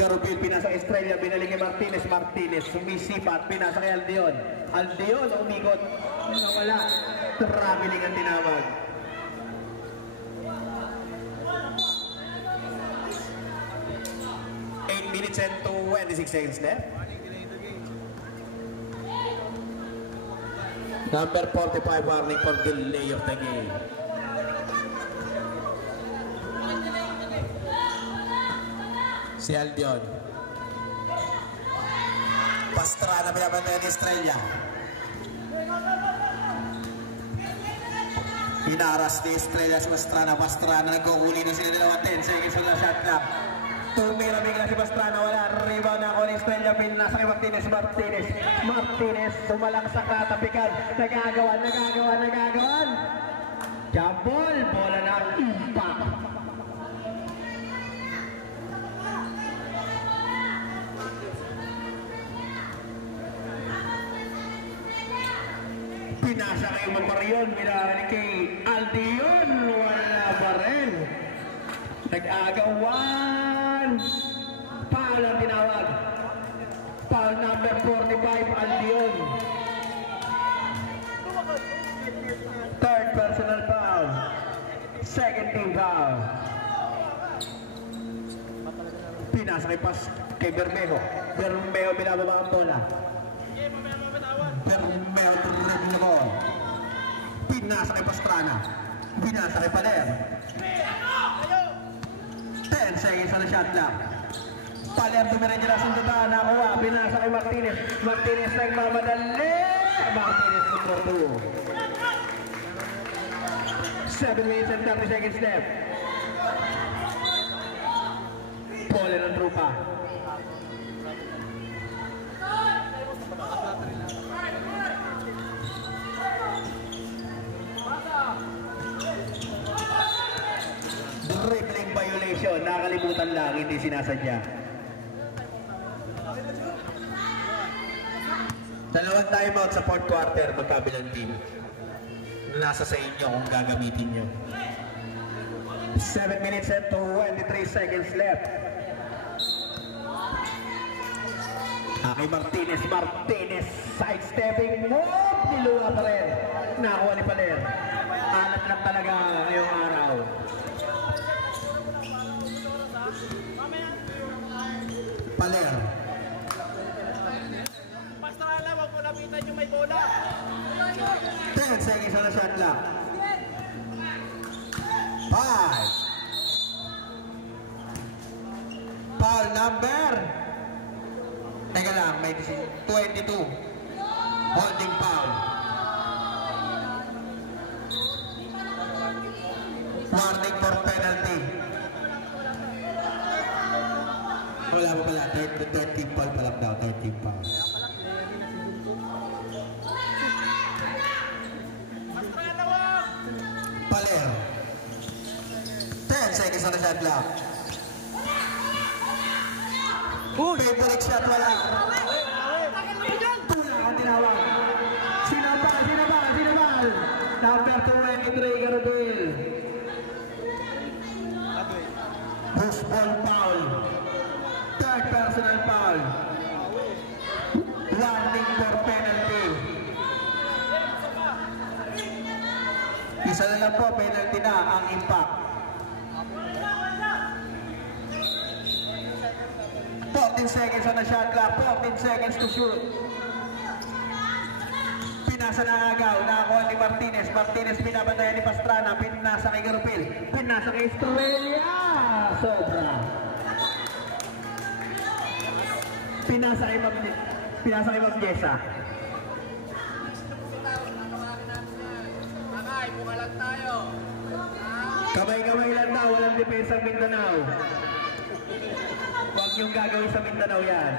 Garubil, pinasa Estrella, binalik kay Martinez. Martinez, sumisipat, pinasa kay Aldion. Aldion, umikot, nawala. Traveling ang tinawag. Minutes and 26 seconds left. Number 45 warning for delay of the game. Si Aldion. Pastrana pinabantayan ni Estrella. Inaras ni Estrella si Pastrana. Pastrana nagkukunin na sila dalawang 10 seconds on the shot clock. Tumira bigla si Pastrana, wala. Rebound na ako ni Estrella, pinasa kay Martinez. Martinez, sumalaksak na tapikan. Nagagawan. Jump ball, bola na impact. Pinasa kay Marion, binalik kay Aldion, wala pa rin. Nag-agawan. Foul ang tinawag. Foul number 45, Aldion. Third personal foul. Second team foul. Pinasa kay Bermejo. Bermejo binababa ang bola. Bermejo dribble ko. Pinasa kay Pastrana. Pinasa kay Paler. 10 seconds on the shot clock. Paler dumiretso na sundutan. Nakuha. Pinasa kay Martinez. Martinez nagmamadali. Martinez number 2. 7 minutes and 30 seconds left. Paler ang trupa. Dribbling violation, nakalimutan lang, hindi sinasadya. Dalawang timeout sa fourth quarter, magkabilang team. Nasa sa inyo kung gagamitin nyo. 7 minutes and 23 seconds left. Kay Martinez, sidestepping move, niluha pa rin. Nakuha ni Paler. Alat lang talaga ngayong araw. Paler. Basta alam, wag mo lapitan yung may bola. 10 seconds on the shot clock. 5. Foul number. Teka lang, may 22. Holding foul. Warning for penalty. Wala pa pala, 13 foul pa lang daw, 13 foul. Paler. 10 seconds on the shot clock. Favorite shot, wala. Tula ang tinawag. Sinabal. Number 23, Garubil. Push ball foul. Third personal foul. Warning for penalty. Isa na lang po, penalty na ang impact. 14 seconds on the shot clock, 14 seconds to shoot. Pinasa na agaw, nakakuha ni Martinez. Martinez binabantayan ni Pastrana, pinasa kay Garupil, pinasa kay Estrella. Sobra. Pinasa kay Mabjesa. Bukalan tayo. Kamay-kamay lang daw, walang depensa ang Mindanao. Huwag yung gagawin sa Mindanao yan.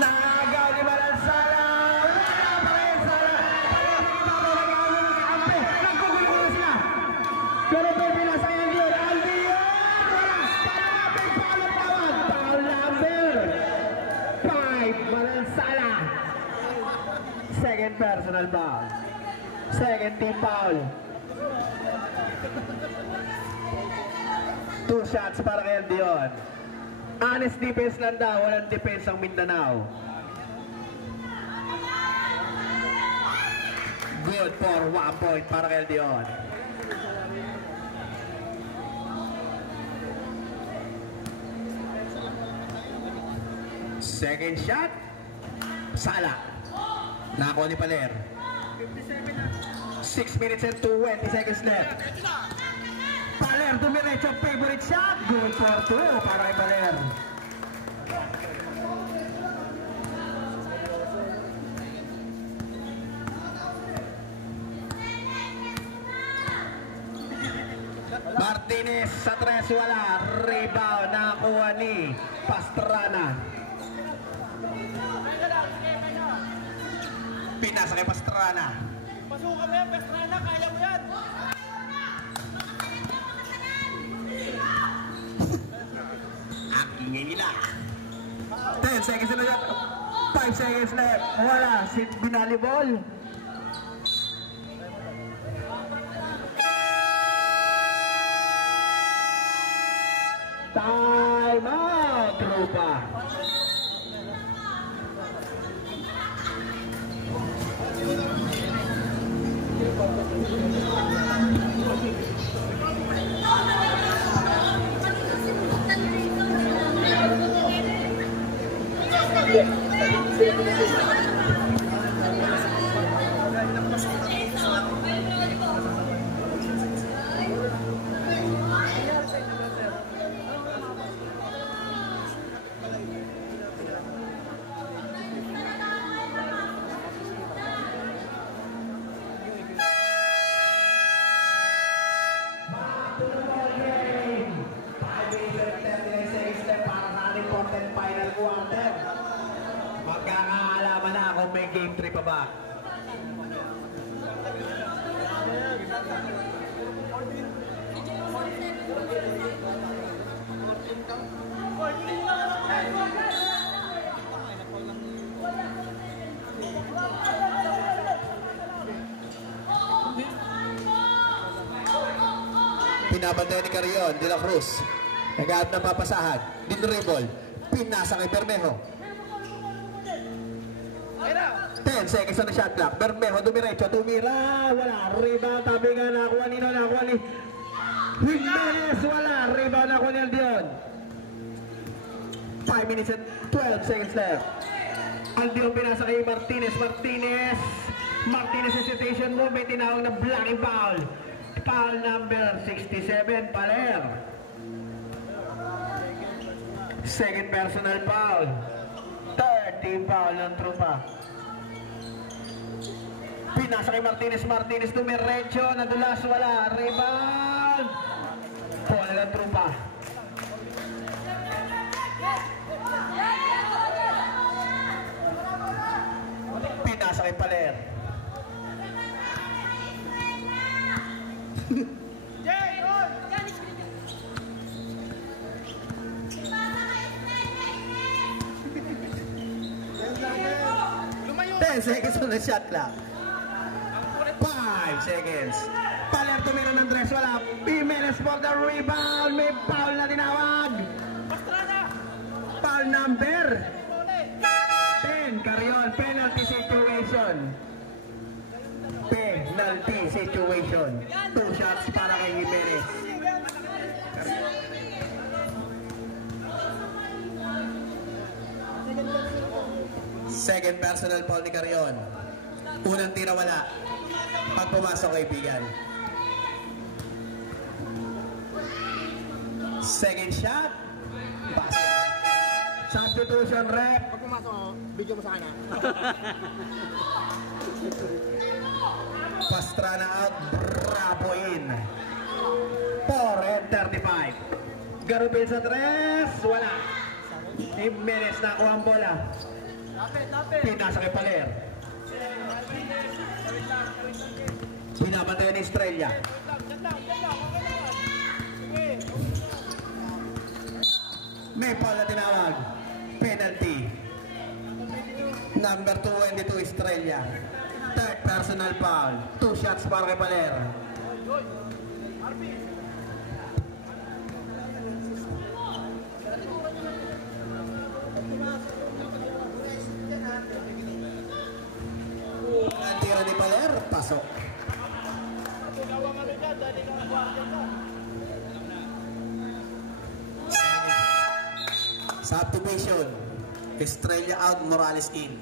Nagaw ni Balansala! Wala pa rin Sala! Pag-ibig ito, nagawin ng kampi! personal foul. Second team foul. 2 shots para kay Aldion. Honest defense lang daw, walang defense ang Mindanao. Good for 1 point para kay Aldion. Second shot. Sala. Nako ni Paler. 6 minutes and 20 seconds left. Paler dumiretso, favorite shot. Good for 2 para kay Paler. Martinez sa 3, wala. Rebound nakakuha ni Pastrana. Pinasa kay Pastrana. Pasukan mo yan, Pastrana, kaya mo yan. Ang ingay nila. 10 seconds na yan. 5 seconds left. Wala. Binalibol. Time out, tropa. Magkakaalaman na kung may game 3 pa ba. Pinabantay ni Carrion, De La Cruz. Nag-aab ng papasahan. Dinribble. Pinasa kay Bermejo. 10 seconds on the shot clock. Bermejo dumiretso. Tumira. Wala. Rebound. Tabi nga nakuha ni Jimenez. Wala. Rebound nakuha ni Aldion. 5 minutes and 12 seconds left. Aldion pinasa kay Martinez. Martinez hesitation mo. May tinawag na blocking foul. Foul number 67, Paler. Second personal foul. Third team foul ng tropa. Pinasa kay Martinez dumiretso, nadulas, wala. Rebound. Foul ng tropa. Pinasa kay Paler. Jay, on! 10 seconds on the shot clock. 5 seconds. Paler tumira ng dress, wala. Jimenez for the rebound. May foul na tinawag. Foul number 10. Carrion, penalty situation. Penalty situation. 2 shots para kay Jimenez. Second personal foul ni Carrion. Unang tira wala. Pag pumasok kaibigan. Second shot. Basket. Substitution rep. Pag pumasok, video mo sa akin. Pastrana out. Bravo in. 4 and 35. Garupin sa tres. Wala. Jimenez nakuha ang bola. Pinasa kay Paler. Pinapatay ni Estrella. May foul na tinawag. Penalty. Number 22 Estrella. Third personal foul. 2 shots para kay Paler. Ang tira ni Paler, pasok. Substitution. Estrella out, Morales in.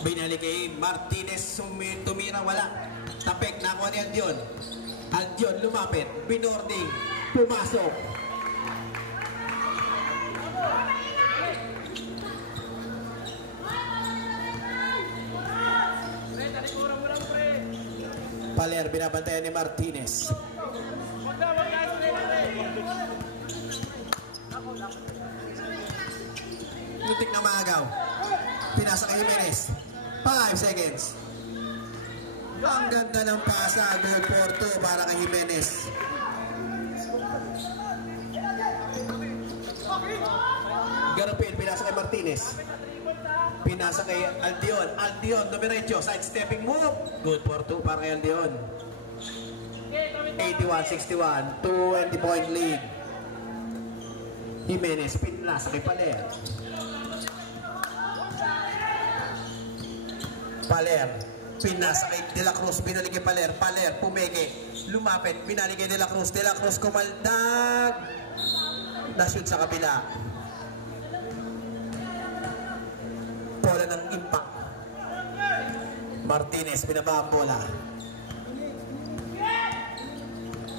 Binalik kay Martinez, tumira, wala. Tapek, nakuha ni Aldion. Aldion lumapit, binording, pumasok. Paler, binabantayan ni Martinez. Lutik na maagaw. Pinasa kay Jimenez. 5 seconds. Ang ganda ng pasa. Good for 2 para kay Jimenez. Garapin, pinasa kay Martinez. Pinasa kay Aldion. Aldion, dumiretso. Side-stepping move. Good for 2 para kay Aldion. 81-61. 20-point lead. Jimenez, pinasa kay Paler. Paler, pinasa kay De La Cruz, binalik kay Paler. Paler, pumeke, lumapit, binalik kay De La Cruz. De La Cruz kumaldag. Na-shoot sa kabila. Bola ng impact. Martinez, binaba ang bola.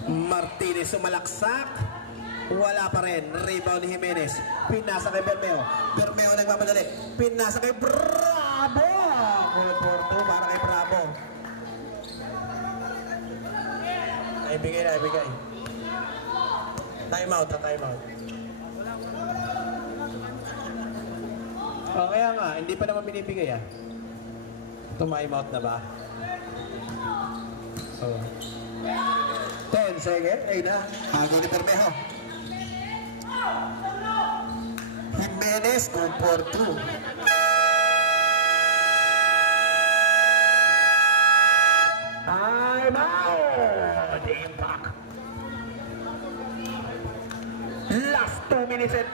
Martinez sumalaksak. Wala pa rin. Rebound ni Jimenez. Pinasa kay Bermeo. Bermeo nagmamadali. Pinasa kay Bravo. Good for 2 para kay Bravo. Naibigay na, ibigay. Time out, time out. Kaya nga, hindi pa naman binibigay ah. Time out na ba? 10 seconds, ay na. Hago ni Bermejo. Jimenez, good for 2. Time out! Impact. Last 2 minutes and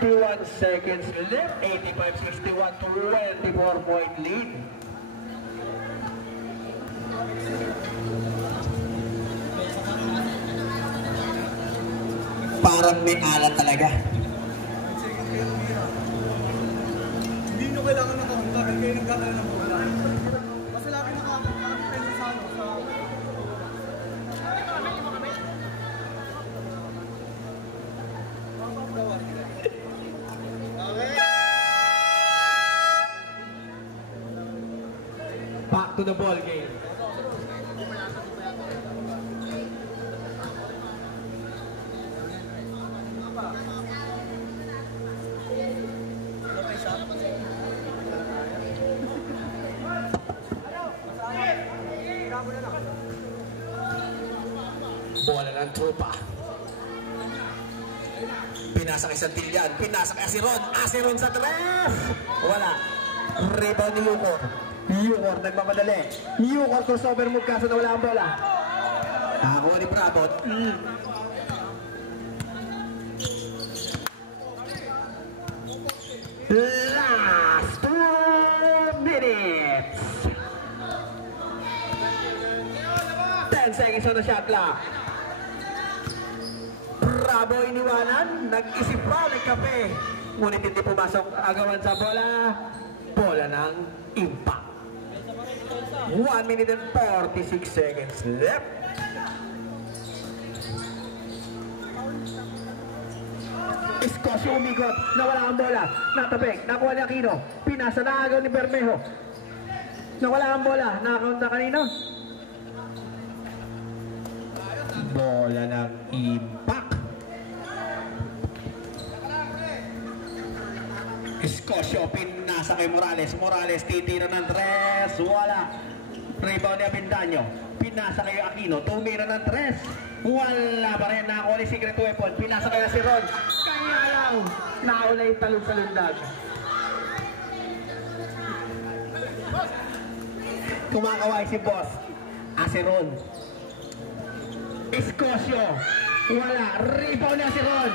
21 seconds left. 85-61, 24-point lead. Parang may alat talaga. Hindi nyo kailangan ng counter. Kayo nagkakaroon ng bola. Basta lagi nakakapin sa ano. Back to the ball game. Bola ng tropa. Pinasa kay Santillan. Pinasa kay Asiron. Asiron sa tres. Wala. Rebound ni Yukor. Yukor nagmamadali. Yukor crossover move kaso na wala ang bola. Ako ni Bravo. Last 2 minutes. 10 seconds on the shot clock. Bravo iniwanan, nag-isip pa, nagkape. Ngunit hindi pumasok agawan sa bola. Bola ng impact. 1 minute and 46 seconds left. Escosio umikot, nawala ang bola. Natapik, nakuha ni Aquino. Pinasa na agaw ni Bermejo. Nawala ang bola, nakakount na kanino. Bola ng impact. Escosio, pinasa kay Morales. Morales, titira ng tres. Wala. Rebound ni Avendaño. Pinasa kayo Aquino, tumira ng 3. Wala pa rin, nakakuha ni secret weapon. Pinasa kayo si Ron. Kaya lang, nakaula yung talong sa lundag. Kumakaway si boss. Si Ron. Escosio. Wala, rebound na si Ron.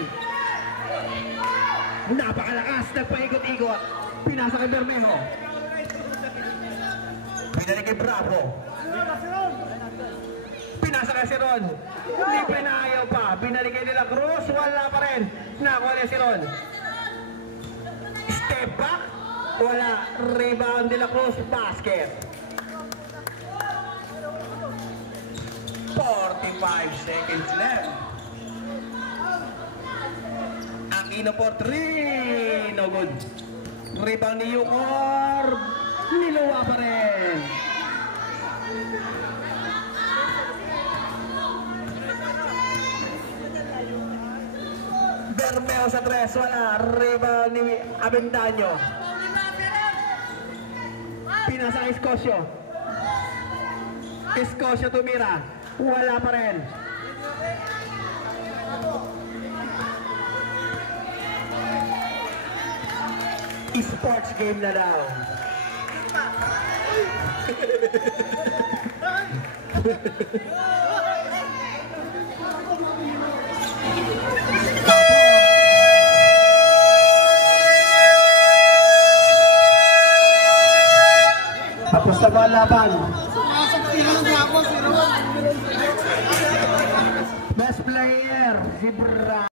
Napakalakas, nagpaikot-ikot. Pinasa kay Bermejo. Pinalik kay Bravo. Pinasa kay si Ron. Hindi pinayaw pa. Pinalik kay De La Cruz. Wala pa rin. Nakuha niya si Ron. Step back. Wala. Rebound De La Cruz. Basket. 45 seconds left. Aquino for 3. No good. Rebound ni Yukor. Niluwa pa rin. Bermeo sa 3. Wala. Rebound ni Avendaño. Pinasa Escosio. Escosio tumira. Wala pa rin. Sports game na daw. Tapos na ba laban? Best player, si Bra.